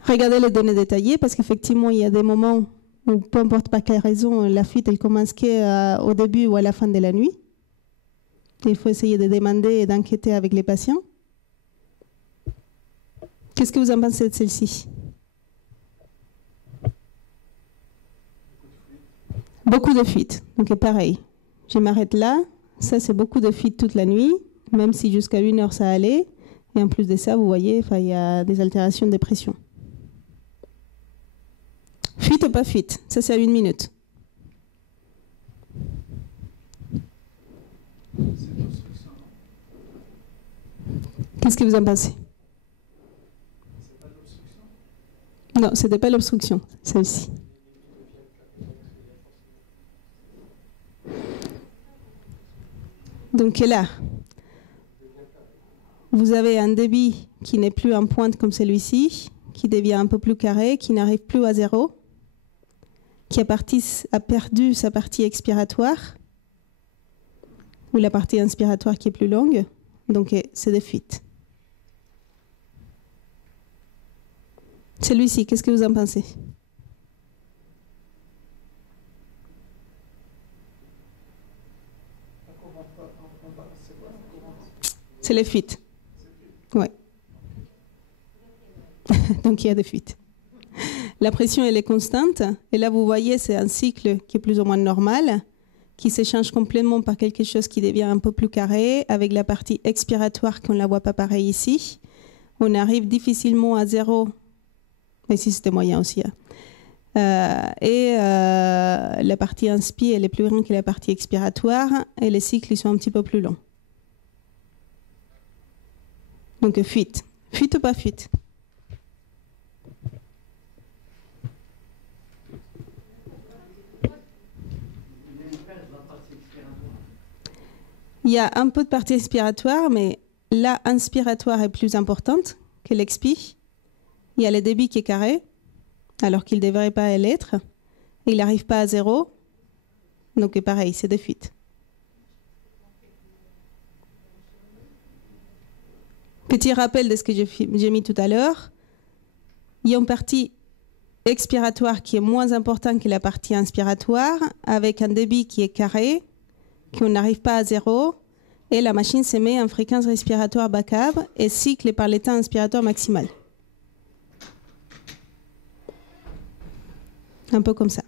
Regardez les données détaillées parce qu'effectivement, il y a des moments où, peu importe par quelle raison, la fuite elle commence qu'au début ou à la fin de la nuit. Il faut essayer de demander et d'enquêter avec les patients. Qu'est-ce que vous en pensez de celle-ci? Beaucoup de fuites. Donc pareil, je m'arrête là. Ça, c'est beaucoup de fuites toute la nuit, même si jusqu'à 1 heure ça allait. Et en plus de ça, vous voyez, il y a des altérations de pression. Fuite ou pas fuite? Ça, c'est à 1 minute. Qu'est-ce que vous en pensez? Non, ce n'était pas l'obstruction, celle-ci. Donc là, vous avez un débit qui n'est plus en pointe comme celui-ci, qui devient un peu plus carré, qui n'arrive plus à 0, qui a perdu sa partie expiratoire, ou la partie inspiratoire qui est plus longue, donc c'est des fuites. Celui-ci, qu'est-ce que vous en pensez? C'est les fuites. Oui. Donc il y a des fuites. La pression, elle est constante. Et là, vous voyez, c'est un cycle qui est plus ou moins normal, qui s'échange complètement par quelque chose qui devient un peu plus carré, avec la partie expiratoire qu'on ne la voit pas pareil ici. On arrive difficilement à 0. Ici, c'était moyen aussi. La partie inspi, elle est plus grande que la partie expiratoire. Et les cycles, ils sont un petit peu plus longs. Donc, fuite. Fuite ou pas fuite? Il y a un peu de partie expiratoire, mais la inspiratoire est plus importante que l'expi. Il y a le débit qui est carré, alors qu'il ne devrait pas l'être. Il n'arrive pas à 0. Donc pareil, c'est des fuites. Petit rappel de ce que j'ai mis tout à l'heure. Il y a une partie expiratoire qui est moins importante que la partie inspiratoire, avec un débit qui est carré, qu'on n'arrive pas à 0, et la machine se met en fréquence respiratoire bas cave et cycle par l'état inspiratoire maximal. Un peu comme ça.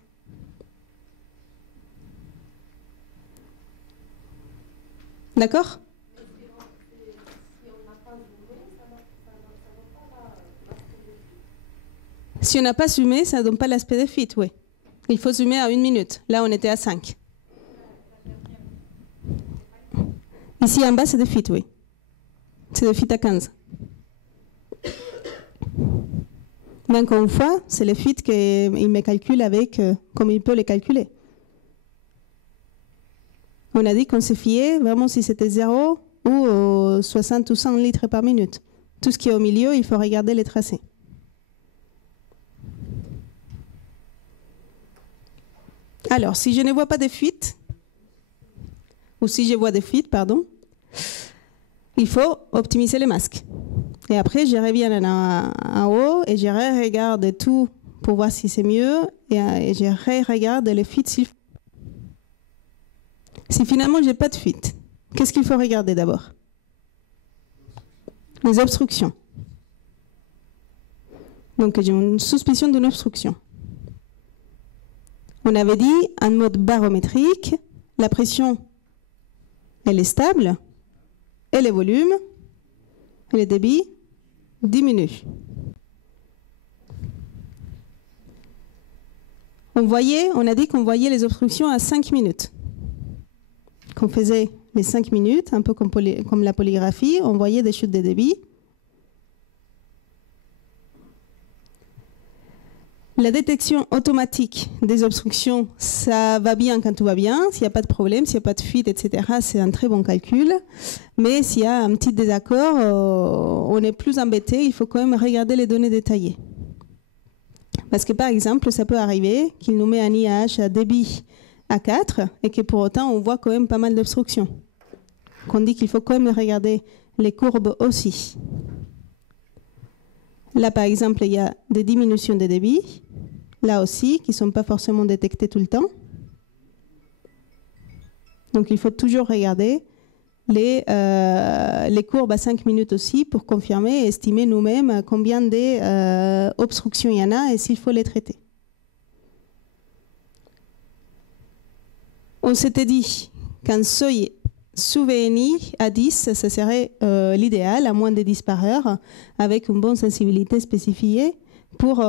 D'accord ? Si on n'a pas zoomé, ça ne donne pas l'aspect de fuite, oui. Il faut zoomer à 1 minute. Là, on était à 5. Ici, en bas, c'est de fuite, oui. C'est de fuite à 15. Mais encore une fois, c'est les fuites qu'il me calcule avec comme il peut les calculer. On a dit qu'on se fiait vraiment si c'était 0 ou 60 ou 100 litres par minute. Tout ce qui est au milieu, il faut regarder les tracés. Alors, si je ne vois pas de fuite, ou si je vois des fuites, pardon, il faut optimiser les masques. Et après, je reviens en haut et je regarde tout pour voir si c'est mieux et je regarde les fuites. Si finalement, je n'ai pas de fuite, qu'est-ce qu'il faut regarder d'abord? Les obstructions. Donc, j'ai une suspicion d'une obstruction. On avait dit, en mode barométrique, la pression, elle est stable, et le volume, et le débit diminuent. On a dit qu'on voyait les obstructions à 5 minutes. Qu'on faisait les 5 minutes, un peu comme la polygraphie, on voyait des chutes de débit. La détection automatique des obstructions, ça va bien quand tout va bien. S'il n'y a pas de problème, s'il n'y a pas de fuite, etc., c'est un très bon calcul. Mais s'il y a un petit désaccord, on est plus embêté. Il faut quand même regarder les données détaillées. Parce que par exemple, ça peut arriver qu'il nous met un IAH à débit à 4 et que pour autant, on voit quand même pas mal d'obstructions. Qu'on dit qu'il faut quand même regarder les courbes aussi. Là, par exemple, il y a des diminutions de débit, là aussi, qui ne sont pas forcément détectées tout le temps. Donc, il faut toujours regarder les courbes à 5 minutes aussi pour confirmer et estimer nous-mêmes combien d'obstructions il y en a et s'il faut les traiter. On s'était dit qu'un seuil sous VNI à 10, ça serait l'idéal, à moins de 10 par heure, avec une bonne sensibilité spécifiée pour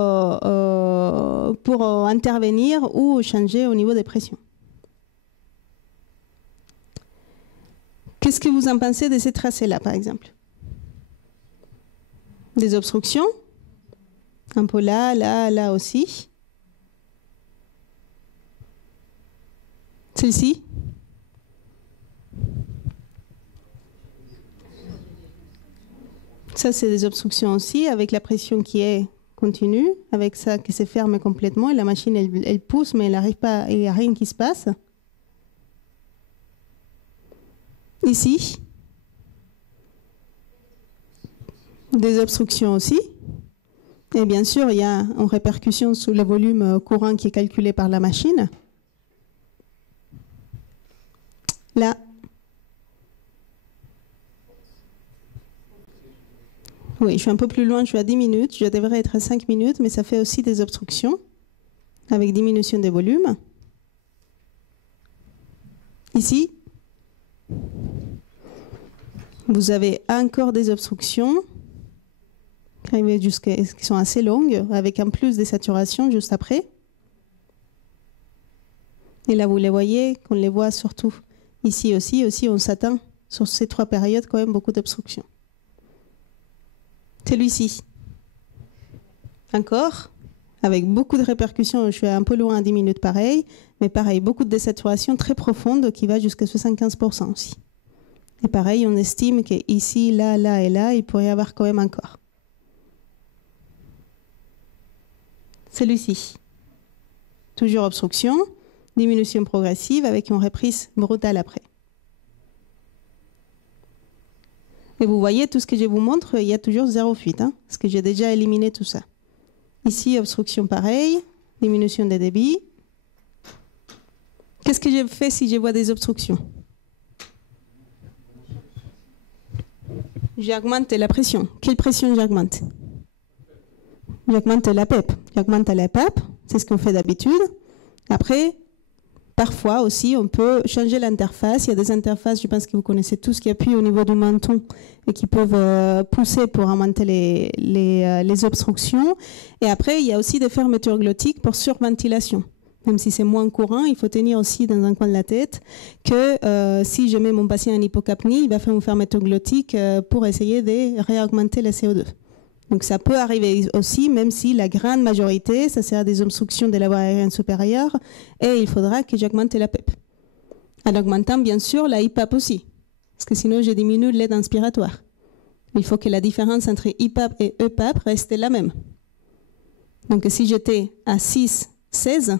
intervenir ou changer au niveau des pressions. Qu'est-ce que vous en pensez de ces tracés-là, par exemple? Des obstructions? Un peu là, là, là aussi. Celle-ci? Ça, c'est des obstructions aussi, avec la pression qui est continue, avec ça qui se ferme complètement, et la machine, elle pousse, mais elle n'arrive pas, il n'y a rien qui se passe. Ici, des obstructions aussi. Et bien sûr, il y a une répercussion sur le volume courant qui est calculé par la machine. Là, oui, je suis un peu plus loin, je suis à 10 minutes. Je devrais être à 5 minutes, mais ça fait aussi des obstructions avec diminution des volumes. Ici, vous avez encore des obstructions qui sont assez longues, avec un plus de saturation juste après. Et là, vous les voyez, qu'on les voit surtout ici aussi on s'atteint sur ces 3 périodes quand même beaucoup d'obstructions. Celui-ci, encore, avec beaucoup de répercussions, je suis un peu loin à 10 minutes pareil, mais pareil, beaucoup de désaturation très profonde qui va jusqu'à 75% aussi. Et pareil, on estime qu'ici, là, là et là, il pourrait y avoir quand même encore. Celui-ci. Toujours obstruction, diminution progressive avec une reprise brutale après. Et vous voyez, tout ce que je vous montre, il y a toujours zéro fuite, hein, parce que j'ai déjà éliminé tout ça. Ici, obstruction pareil, diminution des débits. Qu'est-ce que je fais si je vois des obstructions? J'augmente la pression. Quelle pression j'augmente? J'augmente la PEP. J'augmente la PEP, c'est ce qu'on fait d'habitude. Après, parfois aussi, on peut changer l'interface. Il y a des interfaces, je pense que vous connaissez tous, qui appuient au niveau du menton et qui peuvent pousser pour augmenter les obstructions. Et après, il y a aussi des fermetures glottiques pour surventilation. Même si c'est moins courant, il faut tenir aussi dans un coin de la tête que si je mets mon patient en hypocapnie, il va faire une fermeture glottique pour essayer de réaugmenter le CO2. Donc ça peut arriver aussi, même si la grande majorité, ça sera des obstructions de la voie aérienne supérieure, et il faudra que j'augmente la PEP. En augmentant bien sûr la IPAP aussi, parce que sinon je diminue l'aide inspiratoire. Il faut que la différence entre IPAP et EPAP reste la même. Donc si j'étais à 6, 16,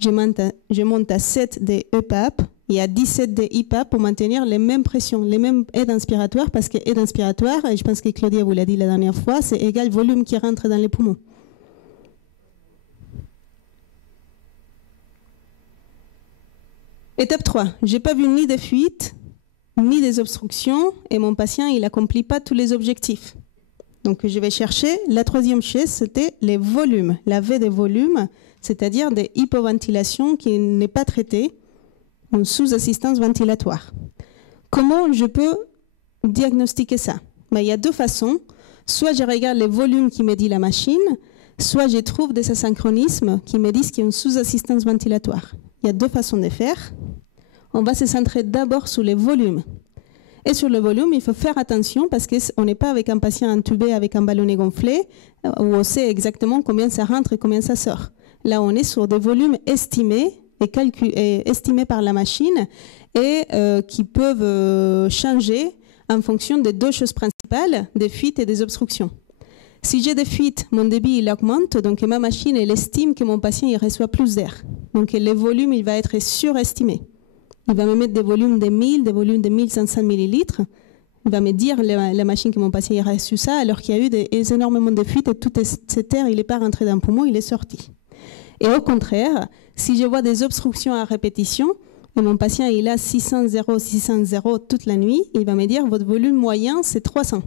je monte à 7 de EPAP et à 17 de IPAP pour maintenir les mêmes pressions, les mêmes aides inspiratoires, parce que aide inspiratoire, et je pense que Claudia vous l'a dit la dernière fois, c'est égal volume qui rentre dans les poumons. Étape 3, je n'ai pas vu ni des fuites, ni des obstructions, et mon patient, il n'accomplit pas tous les objectifs. Donc je vais chercher, la troisième chose, c'était les volumes, la V des volumes, c'est-à-dire des hypoventilations qui n'est pas traitée, une sous-assistance ventilatoire. Comment je peux diagnostiquer ça? Il y a deux façons. Soit je regarde les volumes qui me dit la machine, soit je trouve des asynchronismes qui me disent qu'il y a une sous-assistance ventilatoire. Il y a deux façons de faire. On va se centrer d'abord sur les volumes. Et sur le volume, il faut faire attention parce qu'on n'est pas avec un patient intubé avec un ballonnet gonflé où on sait exactement combien ça rentre et combien ça sort. Là, on est sur des volumes estimés et estimés par la machine et qui peuvent changer en fonction des deux choses principales, des fuites et des obstructions. Si j'ai des fuites, mon débit il augmente, donc ma machine elle estime que mon patient il reçoit plus d'air. Donc les volumes il va être surestimé. Il va me mettre des volumes de 1000, des volumes de 1500 millilitres. Il va me dire la machine que mon patient il a reçu ça alors qu'il y a eu énormément de fuites et tout cet air il n'est pas rentré dans le poumon, il est sorti. Et au contraire, si je vois des obstructions à répétition, et mon patient il a 600 toute la nuit, il va me dire votre volume moyen c'est 300.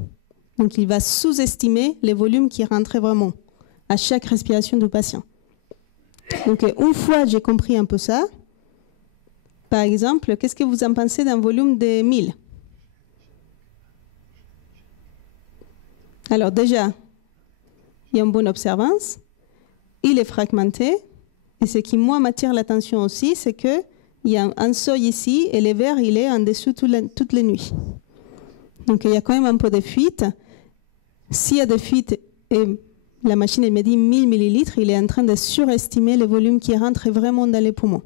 Donc il va sous-estimer les volumes qui rentraient vraiment à chaque respiration du patient. Donc une fois j'ai compris un peu ça, par exemple, qu'est-ce que vous en pensez d'un volume de 1000? Alors déjà, il y a une bonne observance. Il est fragmenté. Et ce qui, moi, m'attire l'attention aussi, c'est qu'il y a un seuil ici et le verre, il est en dessous toutes les nuits. Donc, il y a quand même un peu de fuite. S'il y a des fuites et la machine elle me dit 1000 millilitres, il est en train de surestimer les volumes qui rentrent vraiment dans les poumons.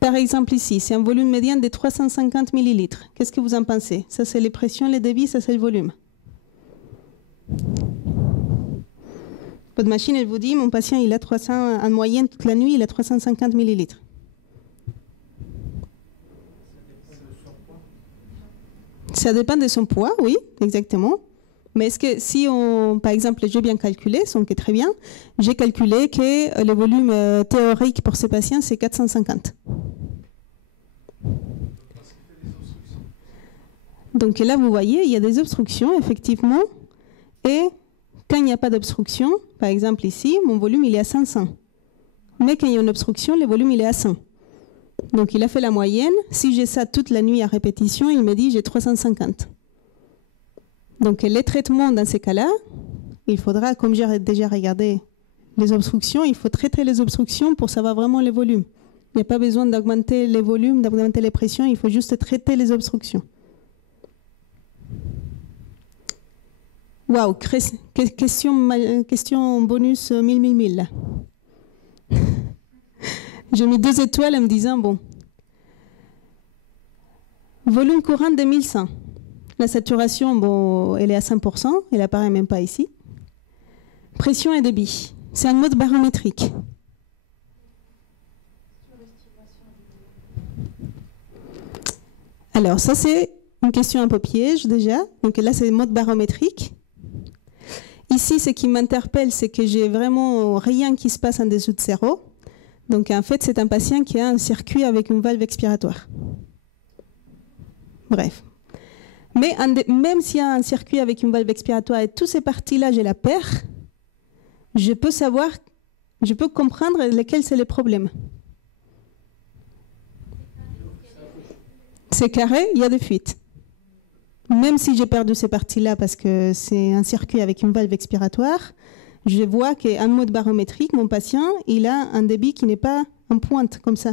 Par exemple, ici, c'est un volume médian de 350 millilitres. Qu'est-ce que vous en pensez? Ça, c'est les pressions, les débits, ça, c'est le volume. Votre machine, elle vous dit, mon patient, il a 300, en moyenne, toute la nuit, il a 350 millilitres. Ça dépend de son poids, oui, exactement. Mais est-ce que si on, par exemple, j'ai bien calculé, donc très bien, j'ai calculé que le volume théorique pour ce patient, c'est 450. Donc là, vous voyez, il y a des obstructions, effectivement. Et quand il n'y a pas d'obstruction, par exemple ici, mon volume, il est à 500. Mais quand il y a une obstruction, le volume, il est à 100. Donc il a fait la moyenne. Si j'ai ça toute la nuit à répétition, il me dit j'ai 350. Donc les traitements dans ces cas-là, il faudra, comme j'ai déjà regardé les obstructions, il faut traiter les obstructions pour savoir vraiment les volumes. Il n'y a pas besoin d'augmenter les volumes, d'augmenter les pressions, il faut juste traiter les obstructions. Waouh, question bonus 1000. J'ai mis 2 étoiles en me disant, bon, Volume courant de 1100. La saturation, bon, elle est à 100%, elle n'apparaît même pas ici. Pression et débit. C'est un mode barométrique. Alors, ça, c'est une question un peu piège déjà. Donc là, c'est le mode barométrique. Ici, ce qui m'interpelle, c'est que j'ai vraiment rien qui se passe en dessous de 0. Donc en fait, c'est un patient qui a un circuit avec une valve expiratoire. Bref. Mais même s'il y a un circuit avec une valve expiratoire et toutes ces parties-là, je la perds, je peux savoir, je peux comprendre lesquels c'est les problèmes. C'est carré, il y a des fuites. Même si j'ai perdu ces parties-là parce que c'est un circuit avec une valve expiratoire, je vois qu'en mode barométrique, mon patient, il a un débit qui n'est pas en pointe comme ça.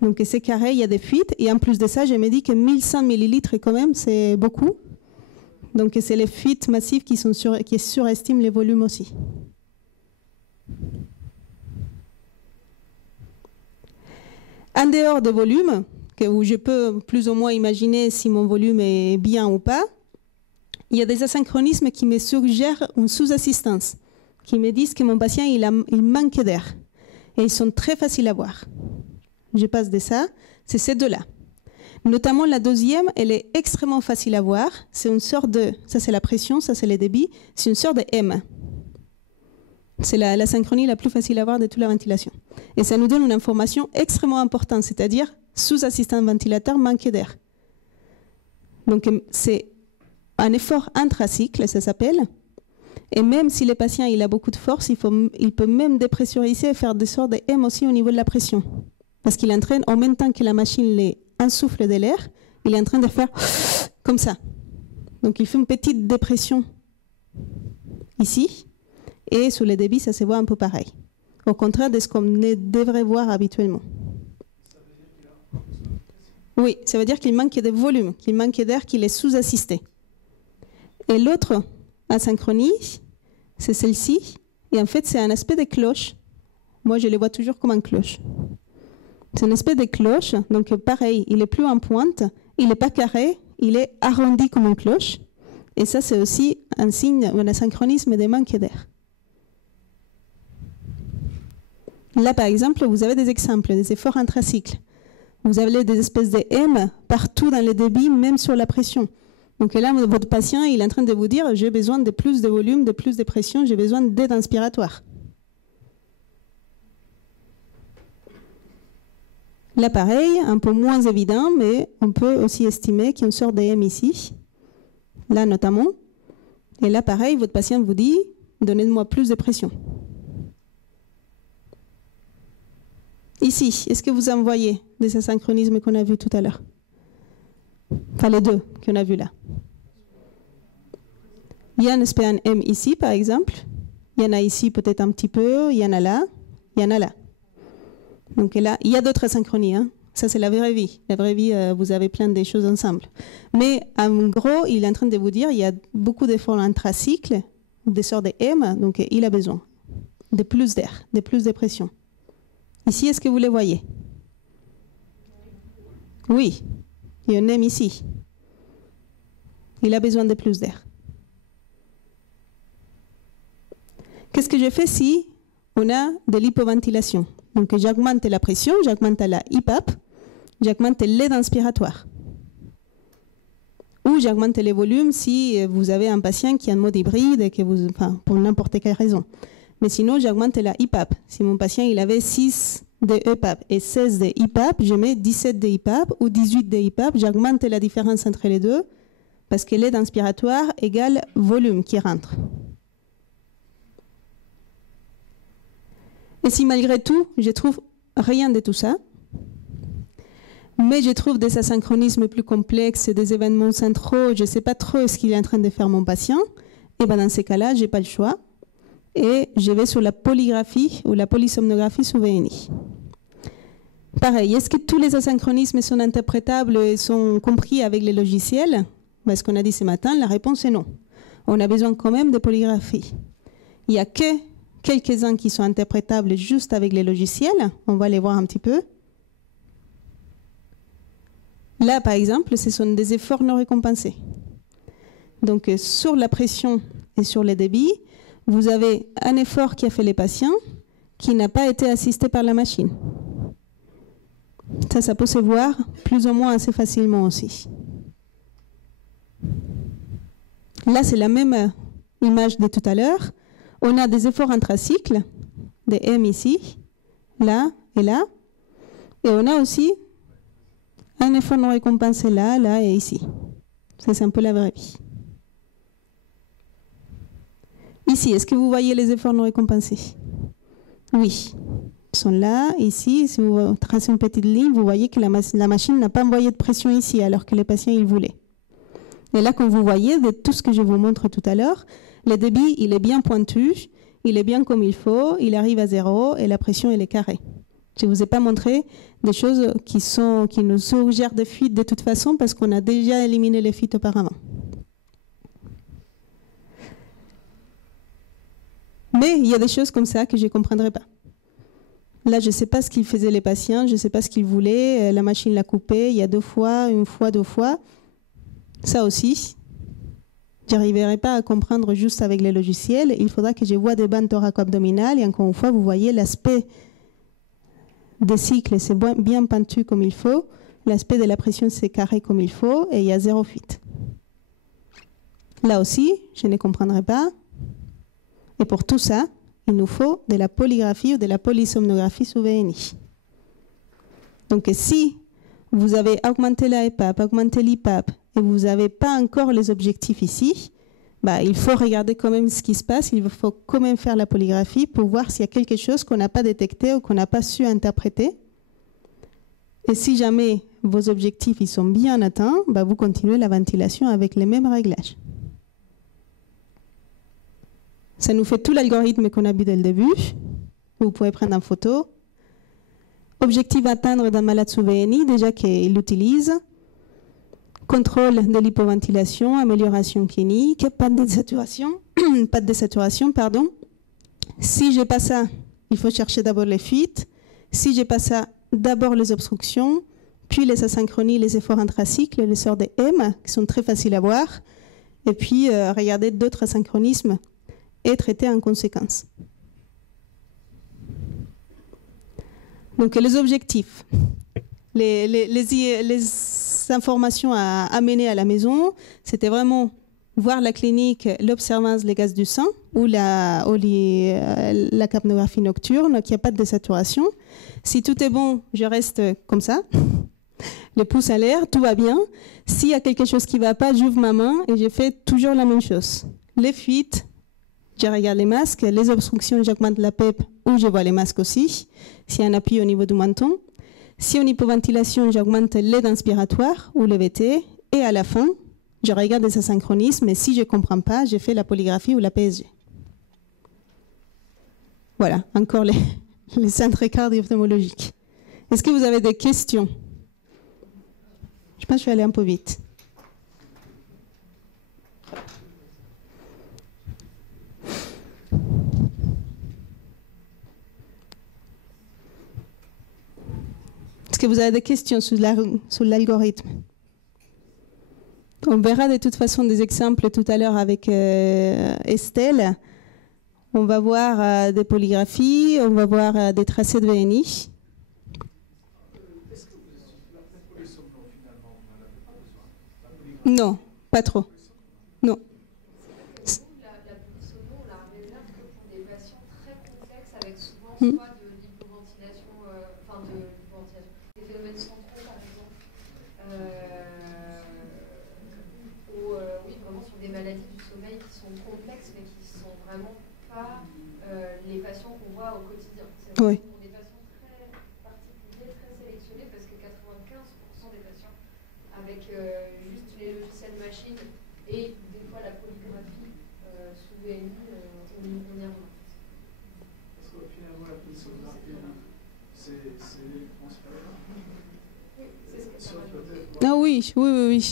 Donc c'est carré, il y a des fuites. Et en plus de ça, je me dis que 1100 millilitres, quand même, c'est beaucoup. Donc c'est les fuites massives qui surestiment les volumes aussi. En dehors des volumes, où je peux plus ou moins imaginer si mon volume est bien ou pas, il y a des asynchronismes qui me suggèrent une sous-assistance, qui me disent que mon patient il manque d'air. Et ils sont très faciles à voir. Je passe de ça, c'est ces deux-là. Notamment la deuxième, elle est extrêmement facile à voir. C'est une sorte de, ça c'est la pression, ça c'est le débit, c'est une sorte de M. C'est la synchronie la plus facile à voir de toute la ventilation. Et ça nous donne une information extrêmement importante, c'est-à-dire sous-assistant ventilateur manque d'air. Donc c'est un effort intracycle, ça s'appelle. Et même si le patient il a beaucoup de force, il peut même dépressuriser et faire des sortes de M aussi au niveau de la pression. Parce qu'il entraîne, en même temps que la machine insouffle de l'air, il est en train de faire comme ça. Donc il fait une petite dépression ici. Et sous le débit, ça se voit un peu pareil. Au contraire de ce qu'on devrait voir habituellement. Oui, ça veut dire qu'il manque de volume, qu'il manque d'air, qu'il est sous-assisté. Et l'autre asynchronie, c'est celle-ci. Et en fait, c'est un aspect de cloche. Moi, je les vois toujours comme une cloche. C'est un aspect de cloche. Donc, pareil, il est plus en pointe, il n'est pas carré, il est arrondi comme une cloche. Et ça, c'est aussi un signe, un asynchronisme de manque d'air. Là, par exemple, vous avez des exemples, des efforts intracycles. Vous avez des espèces de M partout dans le débit, même sur la pression. Donc là, votre patient, il est en train de vous dire, j'ai besoin de plus de volume, de plus de pression, j'ai besoin d'aide inspiratoire. Là, pareil, un peu moins évident, mais on peut aussi estimer qu'il y a une sorte de M ici. Là, notamment. Et là, pareil, votre patient vous dit, donnez-moi plus de pression. Ici, est-ce que vous en voyez des asynchronismes qu'on a vus tout à l'heure? Enfin, les deux qu'on a vus là. Il y a un aspect en M ici, par exemple. Il y en a ici peut-être un petit peu. Il y en a là. Il y en a là. Donc là, il y a d'autres asynchronies. Hein. Ça, c'est la vraie vie. La vraie vie, vous avez plein de choses ensemble. Mais en gros, il est en train de vous dire il y a beaucoup d'efforts intracycles, des sortes de M. Donc il a besoin de plus d'air, de plus de pression. Ici, est-ce que vous les voyez? Oui, il y a un M ici. Il a besoin de plus d'air. Qu'est-ce que je fais si on a de l'hypoventilation? Donc j'augmente la pression, j'augmente la IPAP, j'augmente l'aide inspiratoire. Ou j'augmente les volumes si vous avez un patient qui a un mode hybride, et que pour n'importe quelle raison. Mais sinon, j'augmente la IPAP. Si mon patient il avait 6 de EPAP et 16 de IPAP, je mets 17 de IPAP ou 18 de IPAP. J'augmente la différence entre les deux parce que l'aide inspiratoire égale volume qui rentre. Et si malgré tout, je trouve rien de tout ça, mais je trouve des asynchronismes plus complexes, des événements centraux, je ne sais pas trop ce qu'il est en train de faire mon patient, et bien dans ces cas-là, je n'ai pas le choix. Et je vais sur la polygraphie ou la polysomnographie sous VNI. Pareil, est-ce que tous les asynchronismes sont interprétables et sont compris avec les logiciels? Ce qu'on a dit ce matin, la réponse est non. On a besoin quand même de polygraphie. Il n'y a que quelques-uns qui sont interprétables juste avec les logiciels. On va les voir un petit peu. Là, par exemple, ce sont des efforts non récompensés. Donc, sur la pression et sur les débits, vous avez un effort qui a fait les patients qui n'a pas été assisté par la machine. Ça peut se voir plus ou moins assez facilement aussi. Là, c'est la même image de tout à l'heure. On a des efforts intracycles, des M ici, là et là. Et on a aussi un effort non récompensé là, là et ici. Ça, c'est un peu la vraie vie. Ici, est-ce que vous voyez les efforts non récompensés? Oui. Ils sont là, ici. Si vous tracez une petite ligne, vous voyez que la machine n'a pas envoyé de pression ici, alors que les patients, ils voulaient. Et là, comme vous voyez, de tout ce que je vous montre tout à l'heure, le débit, il est bien pointu, il est bien comme il faut, il arrive à 0 et la pression, elle est carrée. Je ne vous ai pas montré des choses qui nous suggèrent des fuites de toute façon parce qu'on a déjà éliminé les fuites auparavant. Mais il y a des choses comme ça que je ne comprendrai pas. Là, je ne sais pas ce qu'ils faisaient les patients, je ne sais pas ce qu'ils voulaient, la machine l'a coupé, il y a 2 fois, 1 fois, 2 fois. Ça aussi, je n'arriverai pas à comprendre juste avec les logiciels. Il faudra que je vois des bandes thoraco-abdominales et encore une fois, vous voyez l'aspect des cycles, c'est bien pointu comme il faut. L'aspect de la pression, c'est carré comme il faut et il y a 0 fuite. Là aussi, je ne comprendrai pas. Et pour tout ça, il nous faut de la polygraphie ou de la polysomnographie sous VNI. Donc si vous avez augmenté la EPAP, augmenté l'IPAP, et vous n'avez pas encore les objectifs ici, il faut regarder quand même ce qui se passe, il faut quand même faire la polygraphie pour voir s'il y a quelque chose qu'on n'a pas détecté ou qu'on n'a pas su interpréter. Et si jamais vos objectifs ils sont bien atteints, vous continuez la ventilation avec les mêmes réglages. Ça nous fait tout l'algorithme qu'on a vu dès le début. Vous pouvez prendre en photo. Objectif à atteindre d'un malade sous VNI, déjà qu'il l'utilise. Contrôle de l'hypoventilation, amélioration clinique, pas de désaturation, pardon. Si j'ai pas ça, il faut chercher d'abord les fuites. Si j'ai pas ça, d'abord les obstructions, puis les asynchronies, les efforts intracycles, les sorts des M, qui sont très faciles à voir. Et puis, regarder d'autres asynchronismes et traiter en conséquence. Donc, les objectifs. Les informations à amener à la maison, c'était vraiment voir la clinique, l'observance des gaz du sang ou la capnographie nocturne, qu'il n'y a pas de désaturation. Si tout est bon, je reste comme ça, les pouces à l'air, tout va bien. S'il y a quelque chose qui ne va pas, j'ouvre ma main et je fais toujours la même chose. Les fuites, je regarde les masques, les obstructions, j'augmente la PEP ou je vois les masques aussi. S'il y a un appui au niveau du menton. Si en hypoventilation, j'augmente l'aide inspiratoire ou le VT. Et à la fin, je regarde les asynchronismes et si je ne comprends pas, je fais la polygraphie ou la PSG. Voilà, encore les centres cardio-ophtalmologiques. Est-ce que vous avez des questions? Je pense que je vais aller un peu vite. Est-ce que vous avez des questions sur l'algorithme? On verra de toute façon des exemples tout à l'heure avec Estelle. On va voir des polygraphies, on va voir des tracés de VNI. Est-ce que la polysomno, finalement, on n'en avait pas besoin? Non, pas trop. Non. La polysomno, on la réserve que pour des patients très complexes avec souvent soit de l'hypoventilation, des phénomènes centraux par exemple, ou oui, vraiment sur des maladies du sommeil qui sont complexes mais qui ne sont vraiment pas les patients qu'on voit au quotidien. C'est vraiment pour des patients très particuliers, très sélectionnés, parce que 95% des patients avec juste les logiciels machine et des fois la polygraphie sous VNI, on y arrive. Parce que finalement, la polysomnographie, c'est l'électron supérieur. Oui, c'est ce que ça Ah oui. Si jamais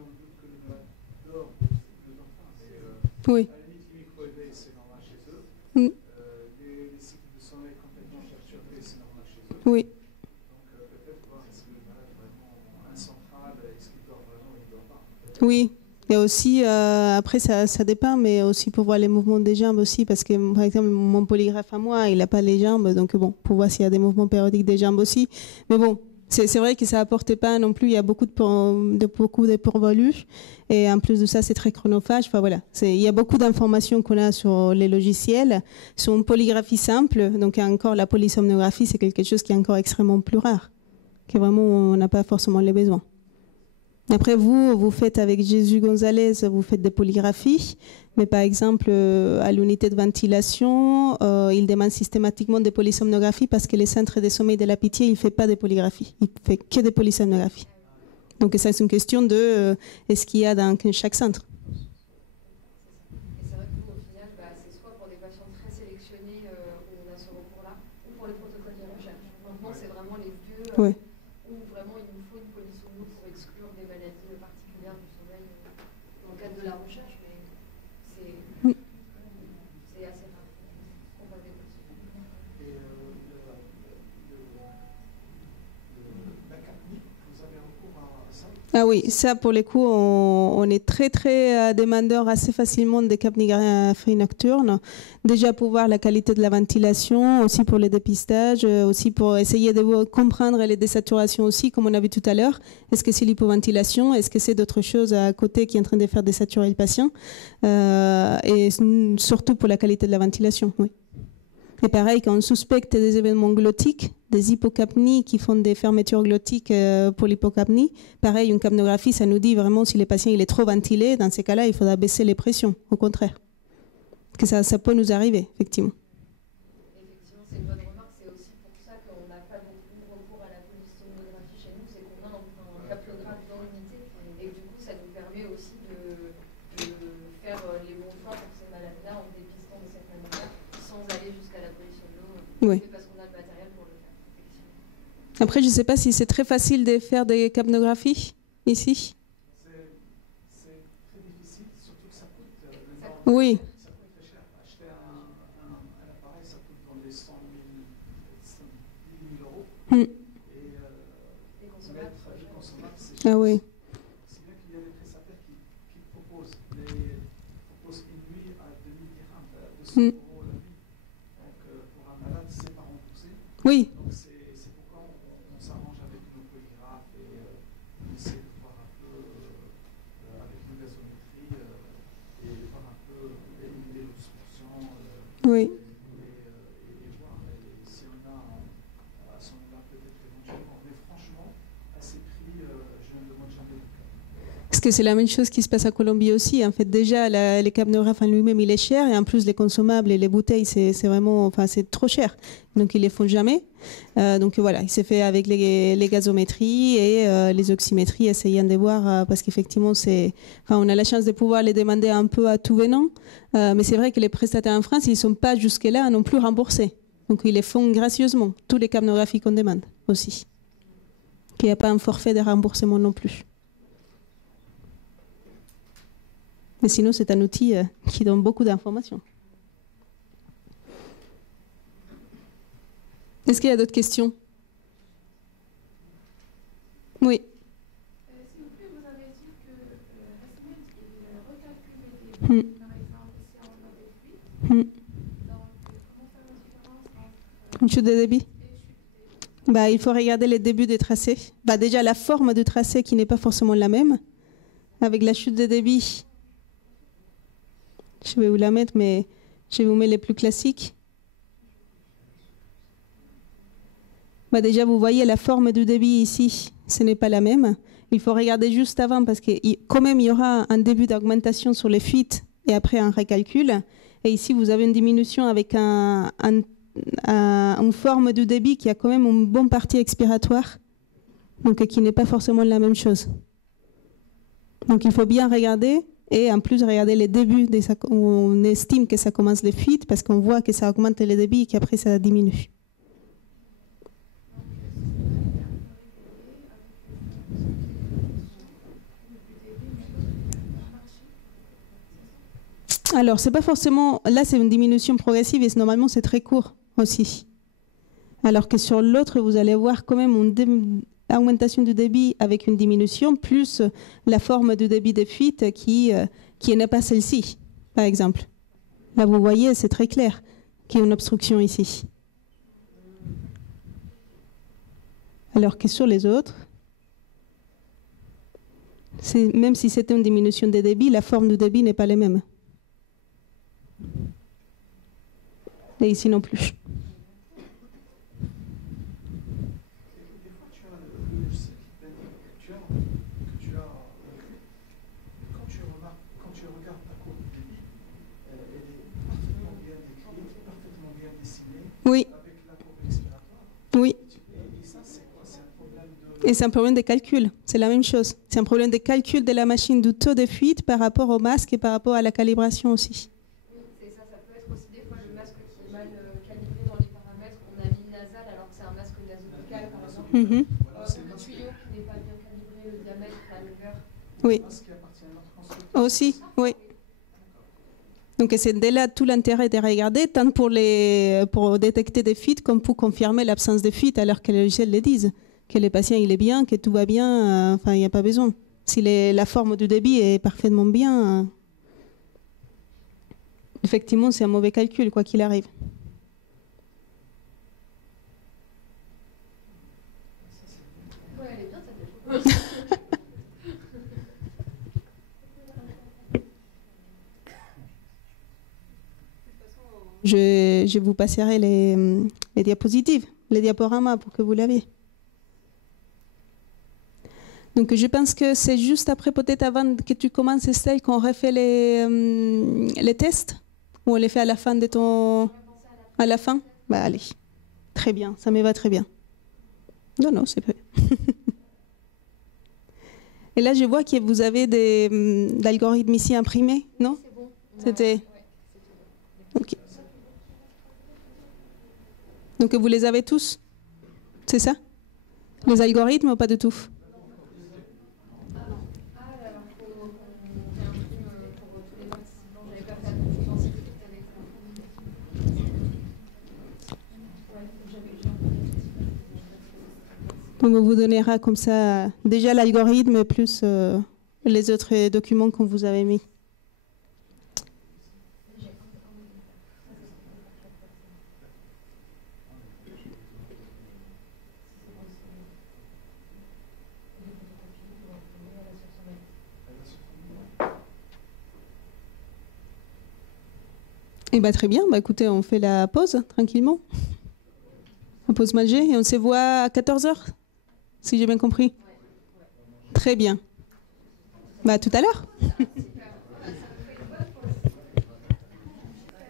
on doute que le malade dort, c'est le temps. Oui. À la limite, les micro-éveils, c'est normal chez eux. Les cycles de sommeil complètement perturbés, c'est normal chez eux. Oui. Donc peut-être voir est-ce que le malade vraiment Oui. Et aussi, après, ça dépend, mais aussi pour voir les mouvements des jambes aussi, parce que, par exemple, mon polygraphe à moi, il n'a pas les jambes, donc bon, pour voir s'il y a des mouvements périodiques des jambes aussi. Mais bon, c'est vrai que ça n'apporte pas non plus, il y a beaucoup de pourvolus, et en plus de ça, c'est très chronophage. Enfin voilà, il y a beaucoup d'informations qu'on a sur les logiciels, sur une polygraphie simple, donc encore la polysomnographie, c'est quelque chose qui est encore extrêmement plus rare, que vraiment on n'a pas forcément les besoins. Après, vous faites avec Jésus Gonzalez, vous faites des polygraphies, mais par exemple, à l'unité de ventilation, il demande systématiquement des polysomnographies parce que les centres de sommeil de la Pitié, il ne fait pas de polygraphie, il ne fait que des polysomnographies. Donc ça, c'est une question de est-ce qu'il y a dans chaque centre. Et c'est vrai que nous, au final, c'est soit pour des patients très sélectionnés où on a ce recours-là, ou pour les protocoles de recherche. Maintenant, c'est vraiment les deux. Ouais. De la recherche, mais c'est assez rare. On voit des personnes. Et la capnique, vous avez recours à ça? Ah oui, ça pour les coups, on est très demandeur assez facilement des capnographies nocturnes. Déjà pour voir la qualité de la ventilation, aussi pour les dépistages, aussi pour essayer de comprendre les désaturations aussi, comme on a vu tout à l'heure. Est-ce que c'est l'hypoventilation? Est-ce que c'est d'autres choses à côté qui est en train de faire désaturer le patient? Et surtout pour la qualité de la ventilation, oui. Et pareil, quand on suspecte des événements glottiques, des hypocapnies qui font des fermetures glottiques pour l'hypocapnie, pareil, une capnographie, ça nous dit vraiment si le patient il est trop ventilé, dans ces cas-là, il faudra baisser les pressions, au contraire. Que ça peut nous arriver, effectivement. Effectivement, c'est une bonne remarque. C'est aussi pour ça qu'on n'a pas beaucoup recours à la polysomnographie chez nous, c'est qu'on a un capnographe dans l'unité et du coup, ça nous permet aussi de faire les bons choix pour ces malades-là en dépistant de cette manière, sans aller jusqu'à la polysomno, Oui. parce qu'on a le matériel pour le faire. Après, je ne sais pas si c'est très facile de faire des capnographies ici. C'est très difficile, surtout que ça coûte. Oui. Ça coûte très cher. Acheter un appareil, ça coûte dans les 100 000 euros. Et les consommables, c'est cher. Ah oui. C'est bien qu'il y a des prestataires qui proposent une nuit à 2000 dirhams, 200 euros la nuit. Donc pour un malade, c'est pas remboursé. Oui. Donc c'est pourquoi on s'arrange avec nos polygraphes et on essaie de voir un peu avec nos gazométries et voir un peu éliminer l'obstruction. Oui. Et voir si on a à ce moment-là peut-être éventuellement. Mais franchement, à ces prix, je ne demande jamais de cas. Parce que c'est la même chose qui se passe à Colombie aussi. En fait, déjà, les capnographes en lui-même, il est cher. Et en plus, les consommables et les bouteilles, c'est vraiment, enfin, c'est trop cher. Donc, ils les font jamais. Donc, voilà, il s'est fait avec les gazométries et les oxymétries, essayant de voir, parce qu'effectivement, on a la chance de pouvoir les demander un peu à tout venant. Mais c'est vrai que les prestataires en France, ils ne sont pas jusque-là non plus remboursés. Donc, ils les font gracieusement. Tous les capnographies qu'on demande aussi. Il n'y a pas un forfait de remboursement non plus. Mais sinon, c'est un outil qui donne beaucoup d'informations. Est-ce qu'il y a d'autres questions? Oui. S'il vous plaît, vous avez dit que Rasmed, il recalcule les débits, par exemple, si on a des fuites. Donc, comment faire la différence entre Une chute de débit? et chute de débit? Il faut regarder les débuts des tracés. Déjà, la forme du tracé qui n'est pas forcément la même. Avec la chute de débit, je vais vous la mettre, mais je vais vous mettre les plus classiques. Déjà, vous voyez la forme du débit ici, ce n'est pas la même. Il faut regarder juste avant parce que quand même, il y aura un début d'augmentation sur les fuites et après un recalcul. Et ici, vous avez une diminution avec une forme du débit qui a quand même une bonne partie expiratoire, donc qui n'est pas forcément la même chose. Donc, il faut bien regarder. Et en plus, regarder les débuts, on estime que ça commence les fuites parce qu'on voit que ça augmente les débits et qu'après ça diminue. Alors, c'est pas forcément... Là, c'est une diminution progressive et normalement, c'est très court aussi. Alors que sur l'autre, vous allez voir quand même l'augmentation du débit avec une diminution, plus la forme du débit de fuite qui n'est pas celle-ci, par exemple. Là, vous voyez, c'est très clair qu'il y a une obstruction ici. Alors que sur les autres, même si c'était une diminution des débits, la forme du débit n'est pas la même. Et ici non plus. Des fois, tu as le logiciel qui te donne que tu as écrit. Quand tu regardes ta courbe de débit, elle est parfaitement bien décrite, parfaitement bien dessinée, Oui, avec la courbe expiratoire. oui. Et ça, c'est quoi? C'est un problème Et c'est un problème de calcul. C'est la même chose. C'est un problème de calcul de la machine du taux de fuite par rapport au masque et par rapport à la calibration aussi. Oui, c'est ça. Ça peut être aussi des fois le masque qui est mal calibré dans les paramètres. On a mis nasal alors que c'est un masque nasobuccal, par exemple. Mhm. Le tuyau qui n'est pas bien calibré, le diamètre, la longueur. Oui, parce qu'il appartient à notre constructeur. aussi, oui. Donc c'est dès là tout l'intérêt de regarder, tant pour détecter des fuites comme pour confirmer l'absence de fuite alors que les logiciels le disent. Que le patient il est bien, que tout va bien, enfin il n'y a pas besoin. Si la forme du débit est parfaitement bien, effectivement c'est un mauvais calcul quoi qu'il arrive. Ouais, elle est bien ta tête. Je vous passerai les diapositives, les diaporamas pour que vous l'aviez. Donc je pense que c'est juste après, peut-être avant que tu commences, Estelle, qu'on refait les tests, ou on les fait à la fin de ton... À la fin? Bah allez, très bien, ça me va très bien. Non, c'est pas... Et là, je vois que vous avez des algorithmes ici imprimés, non? C'est bon. C'était... Ok. Donc vous les avez tous? C'est ça? Les algorithmes ou pas du tout? On vous donnera comme ça déjà l'algorithme plus les autres documents qu'on vous avait mis. Eh bien, très bien. Bah, écoutez, on fait la pause tranquillement. La pause Malger et on se voit à 14h, si j'ai bien compris. Très bien. Bah, à tout à l'heure.